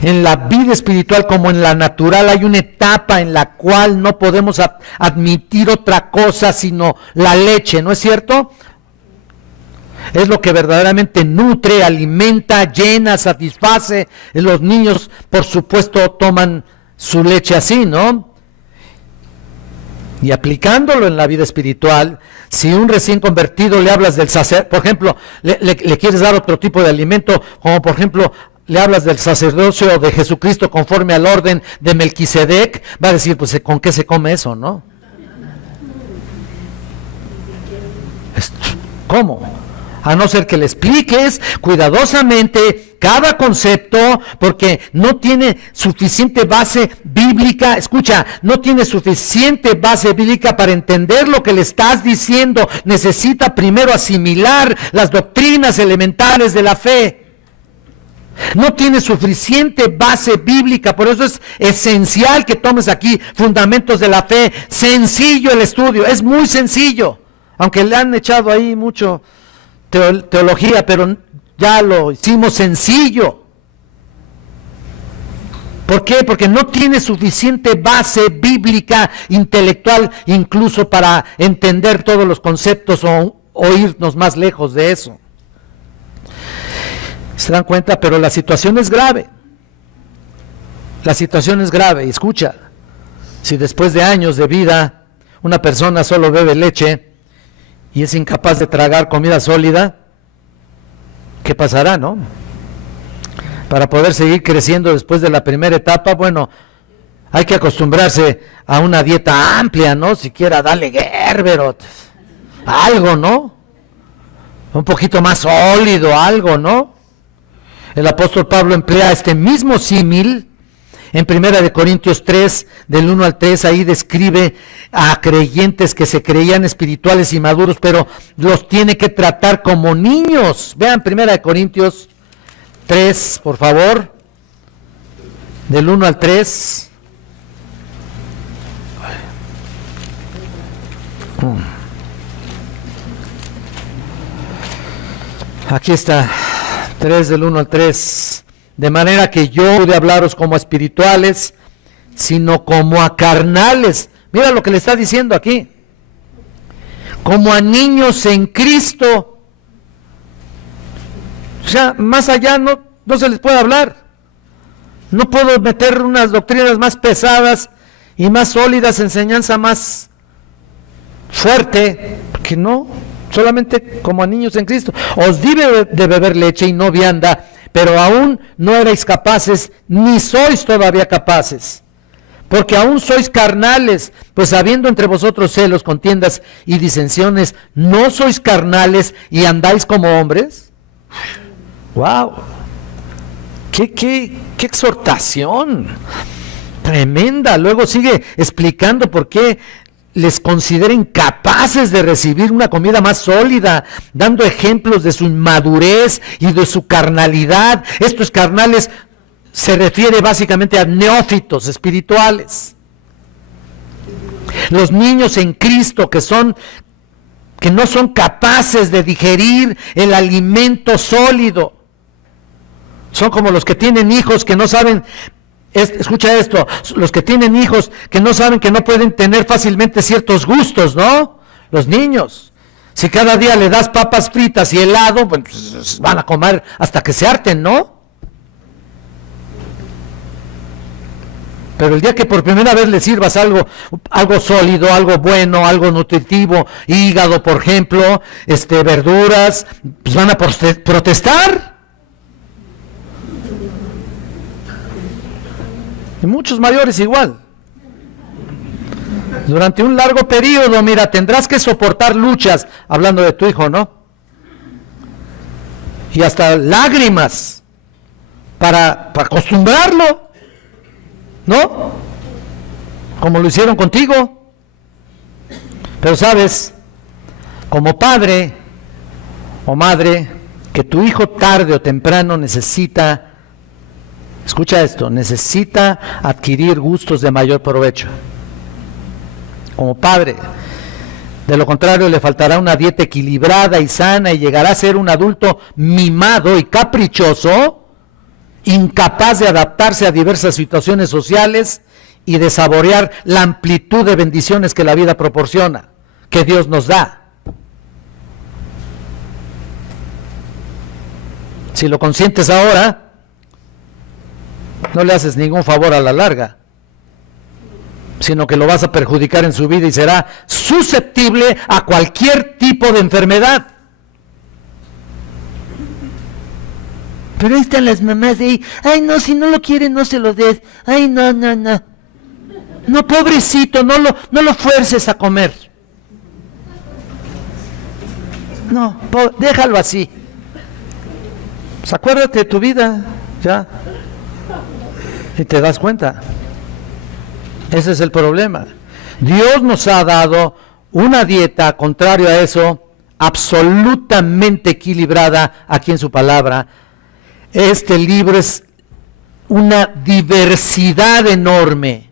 En la vida espiritual como en la natural hay una etapa en la cual no podemos admitir otra cosa sino la leche, ¿no es cierto? Es lo que verdaderamente nutre, alimenta, llena, satisface. Los niños, por supuesto, toman su leche así, ¿no? Y aplicándolo en la vida espiritual, si un recién convertido le hablas del sacerdocio, por ejemplo, le quieres dar otro tipo de alimento, como por ejemplo, le hablas del sacerdocio de Jesucristo conforme al orden de Melquisedec, va a decir, pues, ¿con qué se come eso, no? ¿Cómo? A no ser que le expliques cuidadosamente cada concepto, porque no tiene suficiente base bíblica, escucha, no tiene suficiente base bíblica para entender lo que le estás diciendo, necesita primero asimilar las doctrinas elementales de la fe. No tiene suficiente base bíblica, por eso es esencial que tomes aquí fundamentos de la fe. Sencillo el estudio, es muy sencillo, aunque le han echado ahí mucho teología, pero ya lo hicimos sencillo. ¿Por qué? Porque no tiene suficiente base bíblica, intelectual, incluso para entender todos los conceptos o irnos más lejos de eso. ¿Se dan cuenta? Pero la situación es grave. La situación es grave. Y escucha, si después de años de vida una persona solo bebe leche y es incapaz de tragar comida sólida, ¿qué pasará, no? Para poder seguir creciendo después de la primera etapa, bueno, hay que acostumbrarse a una dieta amplia, ¿no? Siquiera dale Gerber, algo, ¿no? Un poquito más sólido, algo, ¿no? El apóstol Pablo emplea este mismo símil en 1 Corintios 3, del 1 al 3, ahí describe a creyentes que se creían espirituales y maduros, pero los tiene que tratar como niños. Vean 1 Corintios 3, por favor, del 1 al 3. Aquí está, 3 del 1 al 3. De manera que yo pude hablaros como a espirituales, sino como a carnales. Mira lo que le está diciendo aquí. Como a niños en Cristo. O sea, más allá no se les puede hablar. No puedo meter unas doctrinas más pesadas y más sólidas, enseñanza más fuerte, que no, solamente como a niños en Cristo. Os di de beber leche y no vianda, pero aún no erais capaces, ni sois todavía capaces, porque aún sois carnales, pues habiendo entre vosotros celos, contiendas y disensiones, ¿no sois carnales y andáis como hombres? ¡Wow! ¡Qué exhortación! Tremenda. Luego sigue explicando por qué les considera incapaces de recibir una comida más sólida, dando ejemplos de su inmadurez y de su carnalidad. Estos carnales se refiere básicamente a neófitos espirituales. Los niños en Cristo que no son capaces de digerir el alimento sólido. Son como los que tienen hijos que no saben, escucha esto, los que tienen hijos que no saben que no pueden tener fácilmente ciertos gustos, ¿no? Los niños. Si cada día le das papas fritas y helado, pues van a comer hasta que se harten, ¿no? Pero el día que por primera vez le sirvas algo sólido, algo bueno, algo nutritivo, hígado, por ejemplo, verduras, pues van a protestar. Y muchos mayores igual. Durante un largo periodo, mira, tendrás que soportar luchas, hablando de tu hijo, ¿no? Y hasta lágrimas para acostumbrarlo, ¿no? Como lo hicieron contigo. Pero sabes, como padre o madre, que tu hijo tarde o temprano necesita, escucha esto, necesita adquirir gustos de mayor provecho. Como padre, de lo contrario le faltará una dieta equilibrada y sana y llegará a ser un adulto mimado y caprichoso, incapaz de adaptarse a diversas situaciones sociales y de saborear la amplitud de bendiciones que la vida proporciona, que Dios nos da. Si lo consientes ahora, no le haces ningún favor a la larga, sino que lo vas a perjudicar en su vida y será susceptible a cualquier tipo de enfermedad. Pero ahí están las mamás de ahí, ay no, si no lo quiere no se lo des, ay no, no pobrecito, no lo fuerces a comer, no, déjalo así, pues acuérdate de tu vida, ya, y te das cuenta. Ese es el problema. Dios nos ha dado una dieta, contrario a eso, absolutamente equilibrada aquí en su palabra. Este libro es una diversidad enorme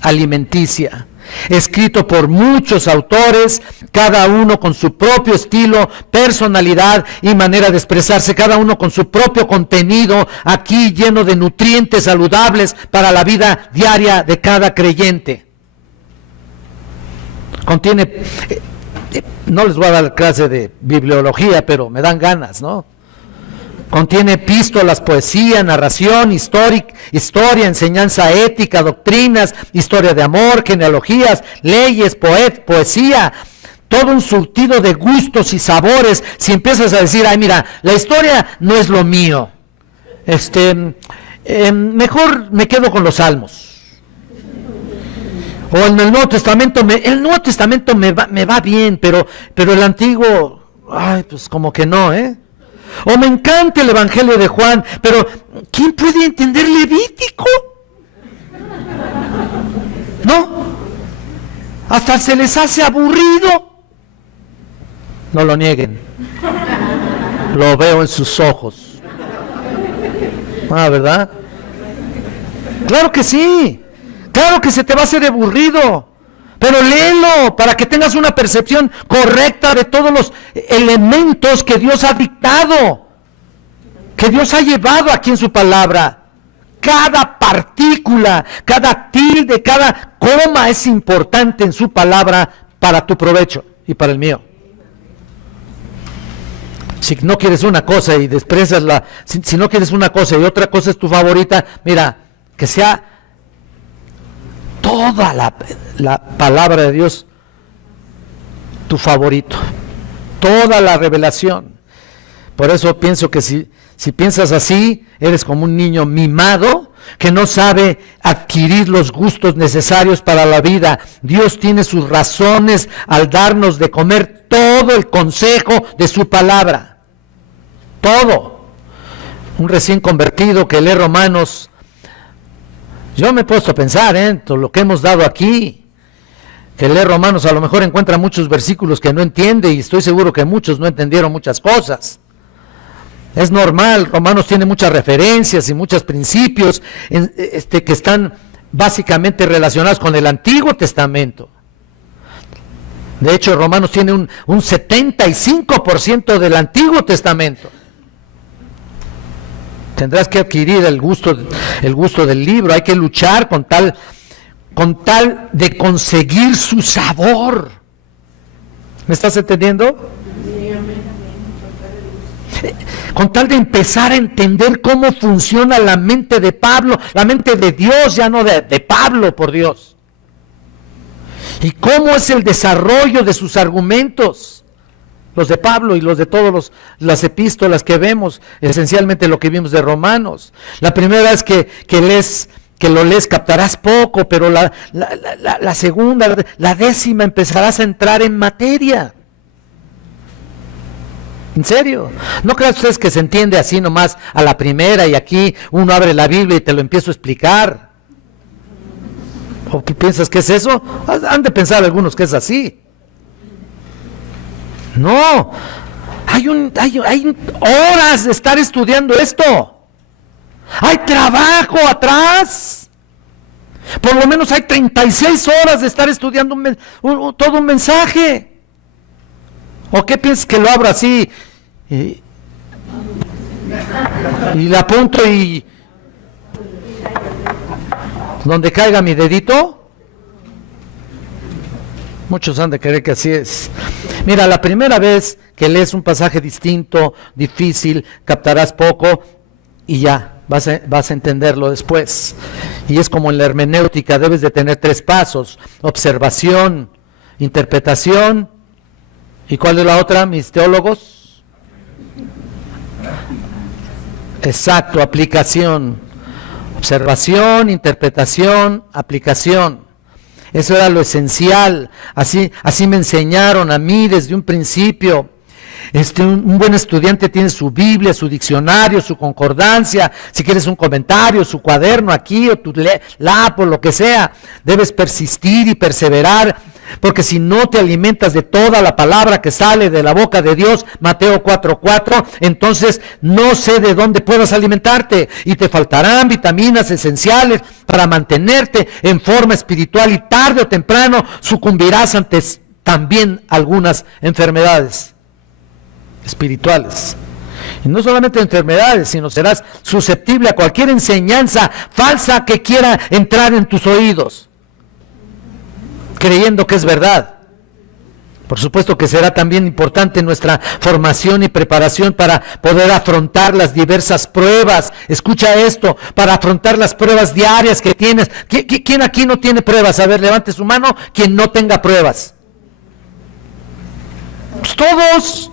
alimenticia, escrito por muchos autores, cada uno con su propio estilo, personalidad y manera de expresarse, cada uno con su propio contenido, aquí lleno de nutrientes saludables para la vida diaria de cada creyente. Contiene, no les voy a dar clase de bibliología, pero me dan ganas, ¿no? Contiene epístolas, poesía, narración, historia, enseñanza ética, doctrinas, historia de amor, genealogías, leyes, poesía, todo un surtido de gustos y sabores. Si empiezas a decir, ay mira, la historia no es lo mío, mejor me quedo con los salmos. O en el Nuevo Testamento, me va bien, pero el Antiguo, ay, pues como que no, O me encanta el Evangelio de Juan, pero ¿quién puede entender Levítico? ¿No? Hasta se les hace aburrido. No lo nieguen. Lo veo en sus ojos. ¿Verdad? Claro que sí. Claro que se te va a hacer aburrido. Pero léelo para que tengas una percepción correcta de todos los elementos que Dios ha dictado, que Dios ha llevado aquí en su palabra. Cada partícula, cada tilde, cada coma es importante en su palabra para tu provecho y para el mío. Si no quieres una cosa y desprecias si no quieres una cosa y otra cosa es tu favorita, mira, que sea toda la palabra de Dios tu favorito, toda la revelación. Por eso pienso que si piensas así, eres como un niño mimado que no sabe adquirir los gustos necesarios para la vida. Dios tiene sus razones al darnos de comer todo el consejo de su palabra. Todo. Un recién convertido que lee Romanos, yo me he puesto a pensar en todo lo que hemos dado aquí. que lee Romanos a lo mejor encuentra muchos versículos que no entiende, y estoy seguro que muchos no entendieron muchas cosas. Es normal, Romanos tiene muchas referencias y muchos principios que están básicamente relacionados con el Antiguo Testamento. De hecho, Romanos tiene un 75% del Antiguo Testamento. Tendrás que adquirir el gusto del libro, hay que luchar con tal de conseguir su sabor. ¿Me estás entendiendo? Con tal de empezar a entender cómo funciona la mente de Pablo, la mente de Dios, ya no de Pablo, por Dios. Y cómo es el desarrollo de sus argumentos, los de Pablo y los de todas las epístolas que vemos, esencialmente lo que vimos de Romanos. La primera vez que lo lees captarás poco, pero la segunda, la décima, empezarás a entrar en materia. ¿En serio? ¿No crean ustedes que se entiende así nomás a la primera y aquí uno abre la Biblia y te lo empiezo a explicar? ¿O qué piensas que es eso? Han de pensar algunos que es así. No, hay horas de estar estudiando esto. Hay trabajo atrás. Por lo menos hay 36 horas de estar estudiando todo un mensaje. ¿O qué piensas que lo abro así? Y le apunto y donde caiga mi dedito. Muchos han de creer que así es. Mira, la primera vez que lees un pasaje distinto, difícil, captarás poco y ya, vas a entenderlo después. Y es como en la hermenéutica, debes de tener 3 pasos: observación, interpretación, ¿y cuál es la otra, mis teólogos? Exacto, aplicación. Observación, interpretación, aplicación. Eso era lo esencial. Así me enseñaron a mí desde un principio. Un buen estudiante tiene su Biblia, su diccionario, su concordancia, si quieres un comentario, su cuaderno aquí, o tu lápiz, lo que sea. Debes persistir y perseverar, porque si no te alimentas de toda la palabra que sale de la boca de Dios, Mateo 4:4, entonces no sé de dónde puedas alimentarte, y te faltarán vitaminas esenciales para mantenerte en forma espiritual, y tarde o temprano sucumbirás ante también algunas enfermedades espirituales. Y no solamente enfermedades, sino serás susceptible a cualquier enseñanza falsa que quiera entrar en tus oídos, creyendo que es verdad. Por supuesto que será también importante nuestra formación y preparación para poder afrontar las diversas pruebas. Escucha esto, para afrontar las pruebas diarias que tienes. ¿Quién aquí no tiene pruebas? A ver, levante su mano, quien no tenga pruebas. Pues todos.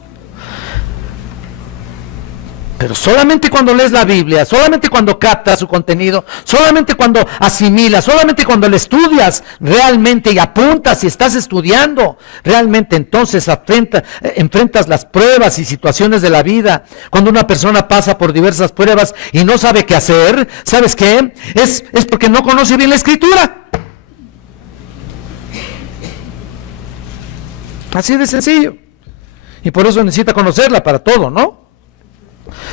Pero solamente cuando lees la Biblia, solamente cuando captas su contenido, solamente cuando asimilas, solamente cuando le estudias realmente y apuntas y estás estudiando, realmente entonces enfrentas las pruebas y situaciones de la vida. Cuando una persona pasa por diversas pruebas y no sabe qué hacer, ¿sabes qué? Es porque no conoce bien la Escritura. Así de sencillo. Y por eso necesita conocerla para todo, ¿no?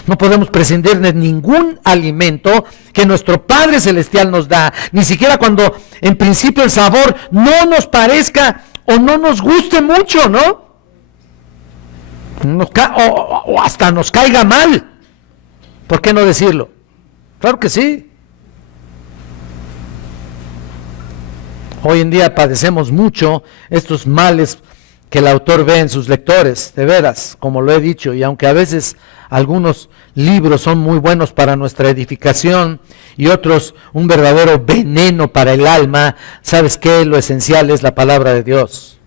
No podemos prescindir de ningún alimento que nuestro Padre Celestial nos da, ni siquiera cuando en principio el sabor no nos parezca o no nos guste mucho, ¿no? O hasta nos caiga mal. ¿Por qué no decirlo? Claro que sí. Hoy en día padecemos mucho estos males que el autor ve en sus lectores, de veras, como lo he dicho, y aunque a veces algunos libros son muy buenos para nuestra edificación y otros un verdadero veneno para el alma, ¿sabes qué? Lo esencial es la palabra de Dios.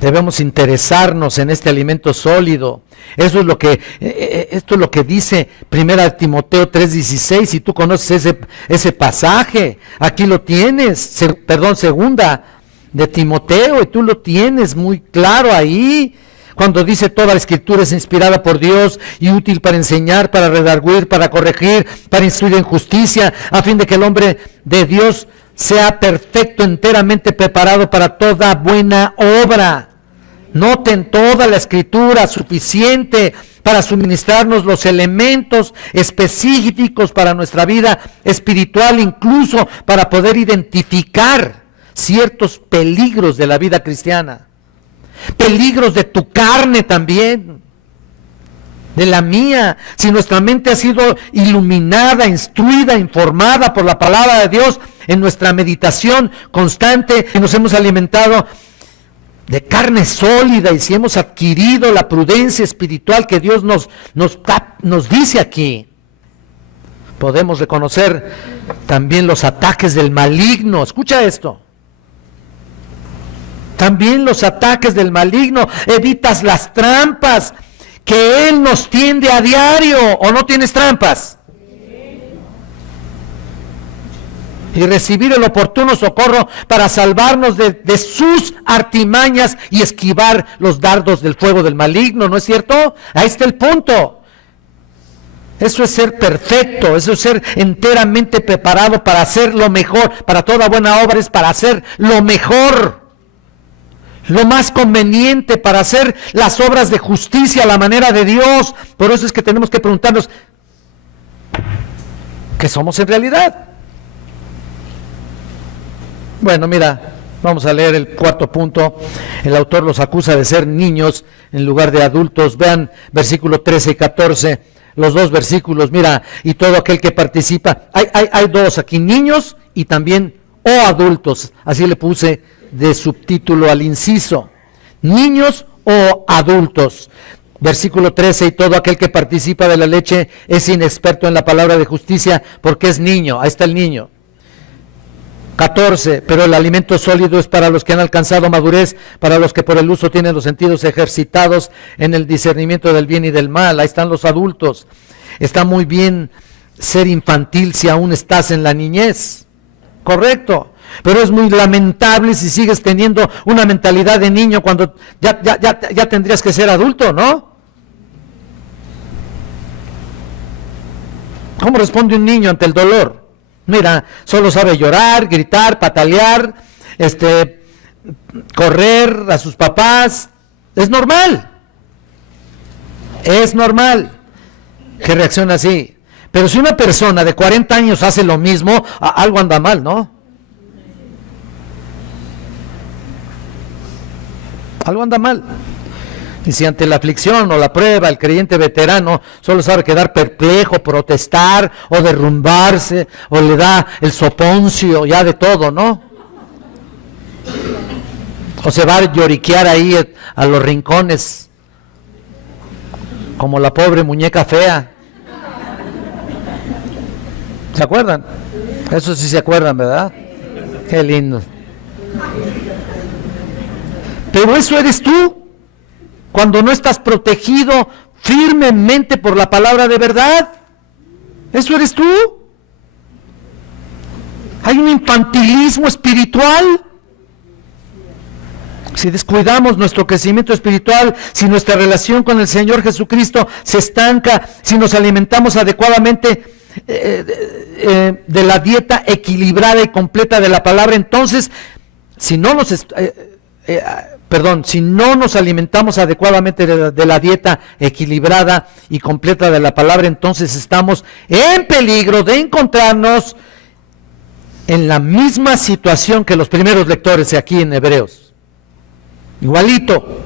Debemos interesarnos en este alimento sólido. Esto es lo que dice 1 Timoteo 3:16, si tú conoces ese pasaje, aquí lo tienes, 2 de Timoteo, y tú lo tienes muy claro ahí. Cuando dice toda la Escritura es inspirada por Dios y útil para enseñar, para redarguir, para corregir, para instruir en justicia, a fin de que el hombre de Dios sea perfecto, enteramente preparado para toda buena obra. Noten, toda la Escritura suficiente para suministrarnos los elementos específicos para nuestra vida espiritual, incluso para poder identificar ciertos peligros de la vida cristiana. Peligros de tu carne también, de la mía. Si nuestra mente ha sido iluminada, instruida, informada por la palabra de Dios en nuestra meditación constante, y nos hemos alimentado de carne sólida, y si hemos adquirido la prudencia espiritual que Dios nos dice aquí, podemos reconocer también los ataques del maligno. Escucha esto. También los ataques del maligno. Evitas las trampas que Él nos tiende a diario. ¿O no tienes trampas? Y recibir el oportuno socorro para salvarnos de sus artimañas y esquivar los dardos del fuego del maligno, ¿no es cierto? Ahí está el punto. Eso es ser perfecto, eso es ser enteramente preparado para hacer lo mejor. Para toda buena obra es para hacer lo mejor, lo más conveniente, para hacer las obras de justicia a la manera de Dios. Por eso es que tenemos que preguntarnos, ¿qué somos en realidad? Bueno, mira, vamos a leer el cuarto punto. El autor los acusa de ser niños en lugar de adultos. Vean versículo 13 y 14, los dos versículos. Mira, y todo aquel que participa, hay dos aquí, niños y también o adultos. Así le puse de subtítulo al inciso, niños o adultos. Versículo 13, y todo aquel que participa de la leche es inexperto en la palabra de justicia porque es niño. Ahí está el niño. 14, pero el alimento sólido es para los que han alcanzado madurez, para los que por el uso tienen los sentidos ejercitados en el discernimiento del bien y del mal. Ahí están los adultos. Está muy bien ser infantil si aún estás en la niñez, correcto, pero es muy lamentable si sigues teniendo una mentalidad de niño cuando ya tendrías que ser adulto, ¿no? ¿Cómo responde un niño ante el dolor? Mira, solo sabe llorar, gritar, patalear, correr a sus papás. Es normal que reaccione así. Pero si una persona de 40 años hace lo mismo, algo anda mal, ¿no? Algo anda mal. Y si ante la aflicción o la prueba el creyente veterano solo sabe quedar perplejo, protestar o derrumbarse, o le da el soponcio ya de todo, ¿no? O se va a lloriquear ahí a los rincones como la pobre muñeca fea. ¿Se acuerdan? Eso sí se acuerdan, ¿verdad? Qué lindo. Pero eso eres tú, cuando no estás protegido firmemente por la palabra de verdad. Eso eres tú. Hay un infantilismo espiritual. Si descuidamos nuestro crecimiento espiritual, si nuestra relación con el Señor Jesucristo se estanca, si nos alimentamos adecuadamente de la dieta equilibrada y completa de la palabra, entonces, si no nos alimentamos adecuadamente de la dieta equilibrada y completa de la palabra, entonces estamos en peligro de encontrarnos en la misma situación que los primeros lectores aquí en Hebreos. Igualito,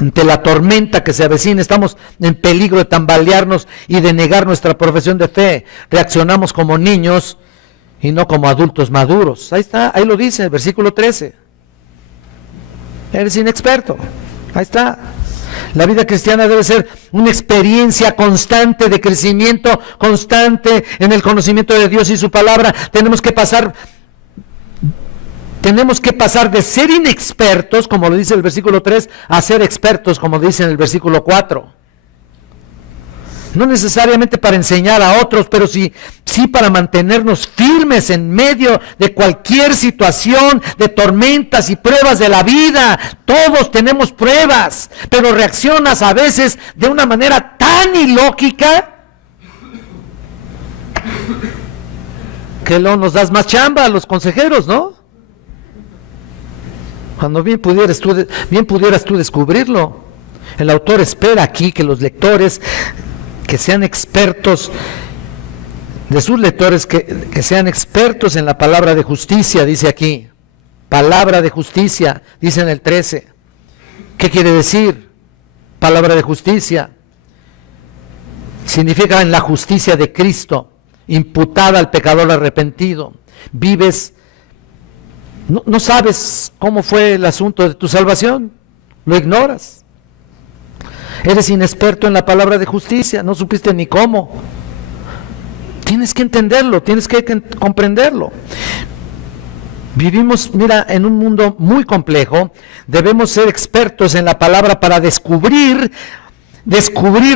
ante la tormenta que se avecina, estamos en peligro de tambalearnos y de negar nuestra profesión de fe. Reaccionamos como niños y no como adultos maduros. Ahí está, ahí lo dice el versículo 13. Eres inexperto. Ahí está. La vida cristiana debe ser una experiencia constante de crecimiento, constante en el conocimiento de Dios y su palabra. Tenemos que pasar de ser inexpertos, como lo dice el versículo 3, a ser expertos, como dice en el versículo 4. No necesariamente para enseñar a otros, pero sí para mantenernos firmes en medio de cualquier situación, de tormentas y pruebas de la vida. Todos tenemos pruebas, pero reaccionas a veces de una manera tan ilógica que luego nos das más chamba a los consejeros, ¿no? Cuando bien pudieras tú descubrirlo. El autor espera aquí que los lectores, que sean expertos, de sus lectores, que sean expertos en la palabra de justicia, dice aquí. Palabra de justicia, dice en el 13. ¿Qué quiere decir? Palabra de justicia. Significa en la justicia de Cristo, imputada al pecador arrepentido. Vives, no sabes cómo fue el asunto de tu salvación, lo ignoras. Eres inexperto en la palabra de justicia, no supiste ni cómo. Tienes que entenderlo, tienes que comprenderlo. Vivimos, mira, en un mundo muy complejo. Debemos ser expertos en la palabra para descubrir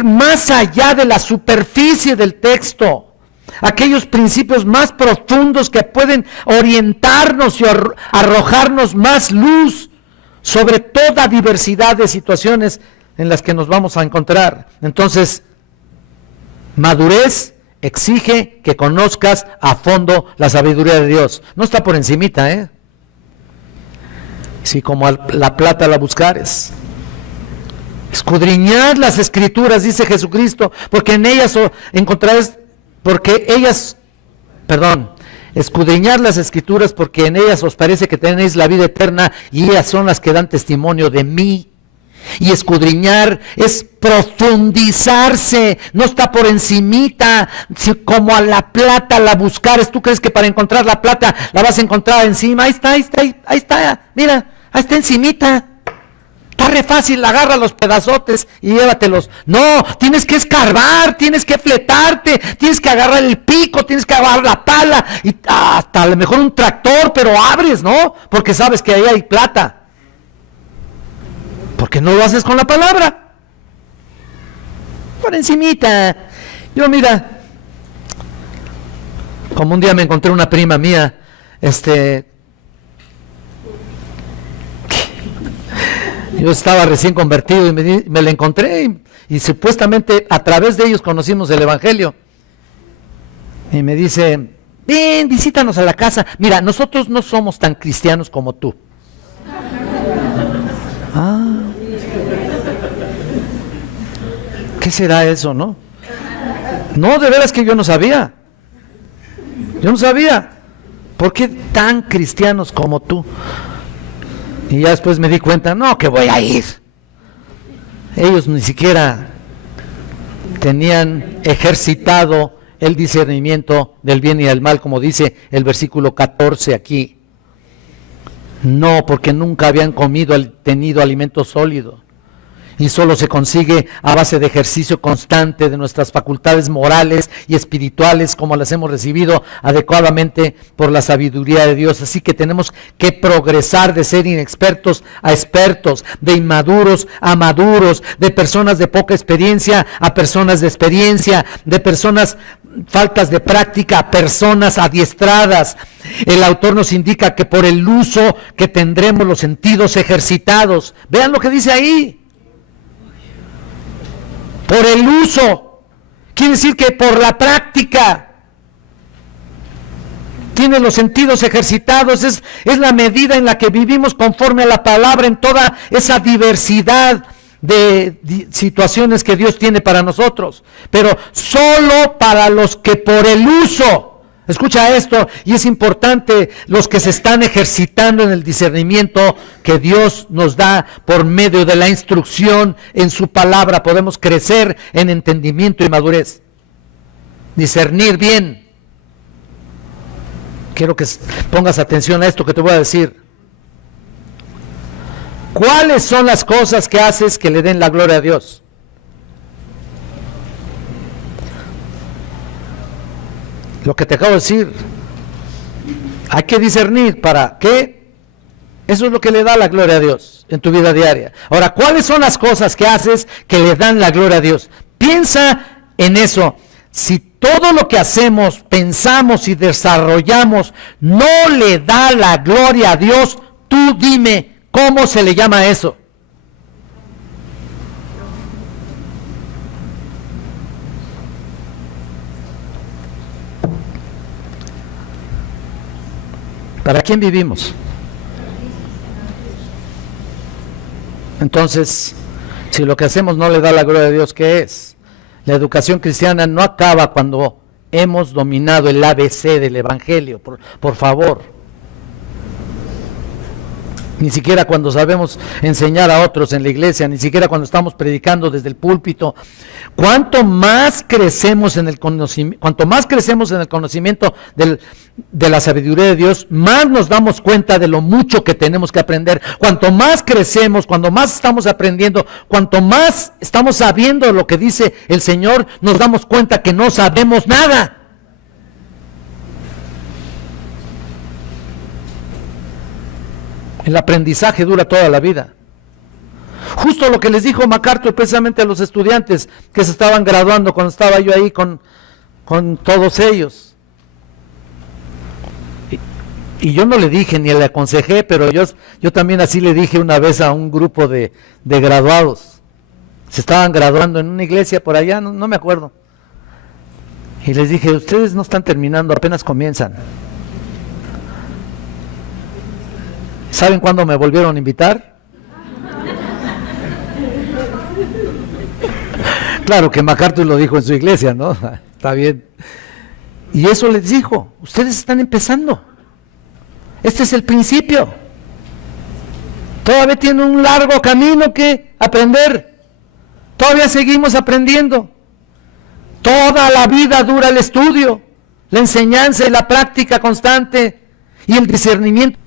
más allá de la superficie del texto, aquellos principios más profundos que pueden orientarnos y arrojarnos más luz sobre toda diversidad de situaciones en las que nos vamos a encontrar. Entonces, madurez exige que conozcas a fondo la sabiduría de Dios. No está por encimita, Si como la plata la buscares. Escudriñad las escrituras, dice Jesucristo, porque en ellas encontraréis, escudriñad las escrituras, porque en ellas os parece que tenéis la vida eterna, y ellas son las que dan testimonio de mí. Y escudriñar es profundizarse, no está por encimita. Si como a la plata la buscares, ¿tú crees que para encontrar la plata la vas a encontrar encima? Ahí está, mira, ahí está encimita. Está re fácil, agarra los pedazotes y llévatelos. No, tienes que escarbar, tienes que fletarte, tienes que agarrar el pico, tienes que agarrar la pala, y hasta a lo mejor un tractor, pero abres, ¿no? Porque sabes que ahí hay plata. ¿Por qué no lo haces con la palabra? Por encimita. Yo, mira, como un día me encontré una prima mía, yo estaba recién convertido y me la encontré y supuestamente a través de ellos conocimos el Evangelio. Y me dice, ven, visítanos a la casa. Mira, nosotros no somos tan cristianos como tú. ¿Qué será eso, no? No, de veras que yo no sabía. ¿Por qué tan cristianos como tú? Y ya después me di cuenta, no, que voy a ir. Ellos ni siquiera tenían ejercitado el discernimiento del bien y del mal, como dice el versículo 14 aquí. No, porque nunca habían tenido alimento sólido. Y solo se consigue a base de ejercicio constante de nuestras facultades morales y espirituales, como las hemos recibido adecuadamente por la sabiduría de Dios. Así que tenemos que progresar de ser inexpertos a expertos, de inmaduros a maduros, de personas de poca experiencia a personas de experiencia, de personas faltas de práctica a personas adiestradas. El autor nos indica que por el uso que tendremos los sentidos ejercitados. Vean lo que dice ahí. Por el uso, quiere decir que por la práctica, tiene los sentidos ejercitados, es la medida en la que vivimos conforme a la palabra en toda esa diversidad de situaciones que Dios tiene para nosotros, pero solo para los que por el uso, escucha esto, y es importante, los que se están ejercitando en el discernimiento que Dios nos da por medio de la instrucción en su palabra, podemos crecer en entendimiento y madurez. Discernir bien. Quiero que pongas atención a esto que te voy a decir. ¿Cuáles son las cosas que haces que le den la gloria a Dios? Lo que te acabo de decir, hay que discernir para qué. Eso es lo que le da la gloria a Dios en tu vida diaria. Ahora, ¿cuáles son las cosas que haces que le dan la gloria a Dios? Piensa en eso. Si todo lo que hacemos, pensamos y desarrollamos no le da la gloria a Dios, tú dime, ¿cómo se le llama eso? ¿Para quién vivimos? Entonces, si lo que hacemos no le da la gloria a Dios, ¿qué es? La educación cristiana no acaba cuando hemos dominado el ABC del Evangelio, por favor. Ni siquiera cuando sabemos enseñar a otros en la iglesia, ni siquiera cuando estamos predicando desde el púlpito. Cuanto más crecemos en el conocimiento de la sabiduría de Dios, más nos damos cuenta de lo mucho que tenemos que aprender. Cuanto más crecemos, cuanto más estamos aprendiendo, cuanto más estamos sabiendo lo que dice el Señor, nos damos cuenta que no sabemos nada. El aprendizaje dura toda la vida. Justo lo que les dijo MacArthur precisamente a los estudiantes que se estaban graduando cuando estaba yo ahí con todos ellos. Y yo no le dije ni le aconsejé, pero yo también así le dije una vez a un grupo de graduados. Se estaban graduando en una iglesia por allá, no me acuerdo. Y les dije, ustedes no están terminando, apenas comienzan. ¿Saben cuándo me volvieron a invitar? Claro que MacArthur lo dijo en su iglesia, ¿no? Está bien. Y eso les dijo, ustedes están empezando. Este es el principio. Todavía tienen un largo camino que aprender. Todavía seguimos aprendiendo. Toda la vida dura el estudio, la enseñanza y la práctica constante y el discernimiento.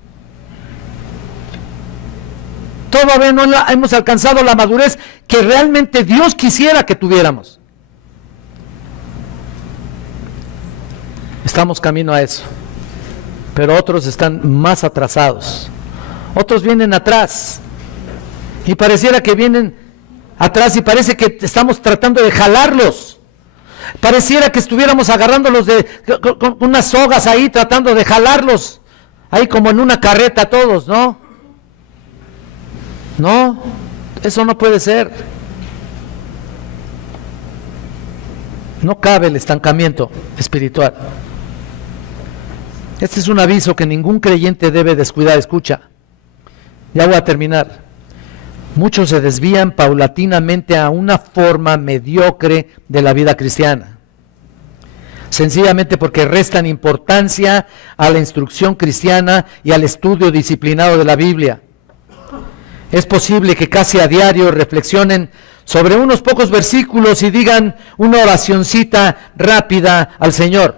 Todavía no hemos alcanzado la madurez que realmente Dios quisiera que tuviéramos. Estamos camino a eso. Pero otros están más atrasados. Otros vienen atrás. Y pareciera que vienen atrás y parece que estamos tratando de jalarlos. Pareciera que estuviéramos agarrándolos con unas sogas ahí, tratando de jalarlos. Ahí como en una carreta todos, ¿no? No, eso no puede ser. No cabe el estancamiento espiritual. Este es un aviso que ningún creyente debe descuidar. Escucha, ya voy a terminar. Muchos se desvían paulatinamente a una forma mediocre de la vida cristiana, sencillamente porque restan importancia a la instrucción cristiana y al estudio disciplinado de la Biblia. Es posible que casi a diario reflexionen sobre unos pocos versículos y digan una oracioncita rápida al Señor.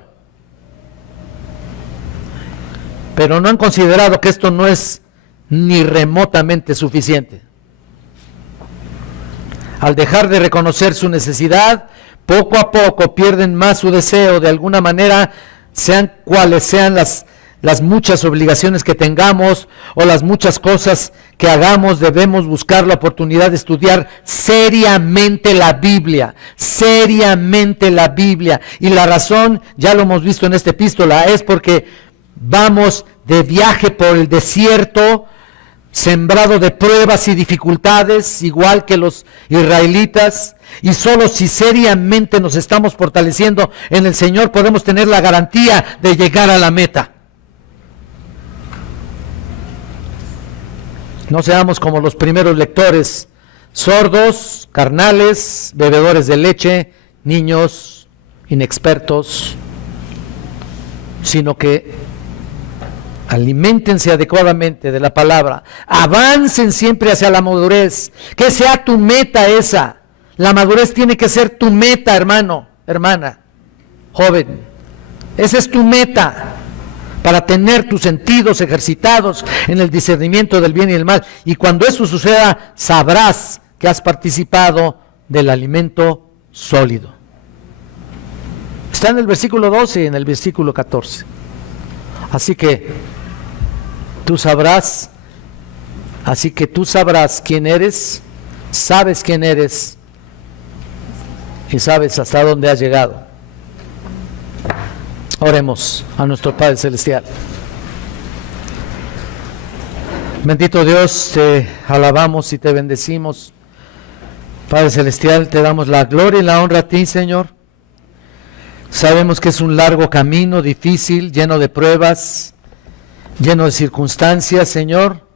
Pero no han considerado que esto no es ni remotamente suficiente. Al dejar de reconocer su necesidad, poco a poco pierden más su deseo. De alguna manera, sean cuales sean las muchas obligaciones que tengamos o las muchas cosas que hagamos, debemos buscar la oportunidad de estudiar seriamente la Biblia. Y la razón, ya lo hemos visto en esta epístola, es porque vamos de viaje por el desierto, sembrado de pruebas y dificultades, igual que los israelitas, y solo si seriamente nos estamos fortaleciendo en el Señor podemos tener la garantía de llegar a la meta. No seamos como los primeros lectores, sordos, carnales, bebedores de leche, niños, inexpertos, sino que aliméntense adecuadamente de la palabra, avancen siempre hacia la madurez, que sea tu meta esa. La madurez tiene que ser tu meta, hermano, hermana, joven. Esa es tu meta, para tener tus sentidos ejercitados en el discernimiento del bien y el mal. Y cuando eso suceda, sabrás que has participado del alimento sólido. Está en el versículo 12 y en el versículo 14. Así que tú sabrás quién eres, sabes quién eres y sabes hasta dónde has llegado. Oremos a nuestro Padre Celestial. Bendito Dios, te alabamos y te bendecimos. Padre Celestial, te damos la gloria y la honra a ti, Señor. Sabemos que es un largo camino, difícil, lleno de pruebas, lleno de circunstancias, Señor.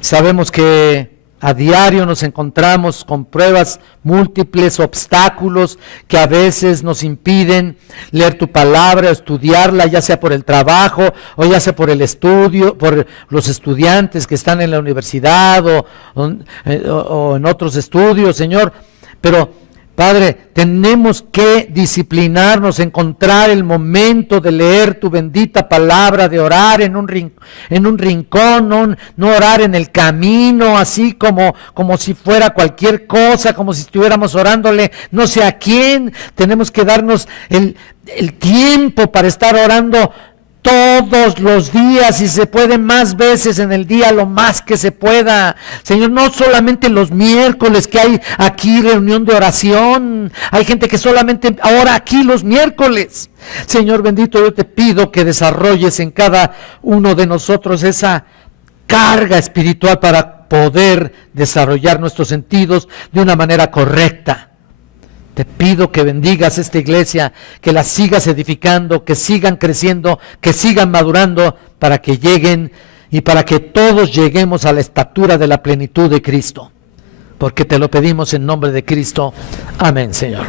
Sabemos que a diario nos encontramos con pruebas múltiples, obstáculos que a veces nos impiden leer tu palabra, estudiarla, ya sea por el trabajo o ya sea por el estudio, por los estudiantes que están en la universidad o en otros estudios, Señor. Pero, Padre, tenemos que disciplinarnos, encontrar el momento de leer tu bendita palabra, de orar en un rincón, no orar en el camino, así como si fuera cualquier cosa, como si estuviéramos orándole no sé a quién. Tenemos que darnos el tiempo para estar orando todos los días, y se puede más veces en el día, lo más que se pueda, Señor. No solamente los miércoles que hay aquí reunión de oración, hay gente que solamente ora aquí los miércoles. Señor bendito, yo te pido que desarrolles en cada uno de nosotros esa carga espiritual para poder desarrollar nuestros sentidos de una manera correcta. Te pido que bendigas esta iglesia, que la sigas edificando, que sigan creciendo, que sigan madurando, para que lleguen y para que todos lleguemos a la estatura de la plenitud de Cristo. Porque te lo pedimos en nombre de Cristo. Amén, Señor.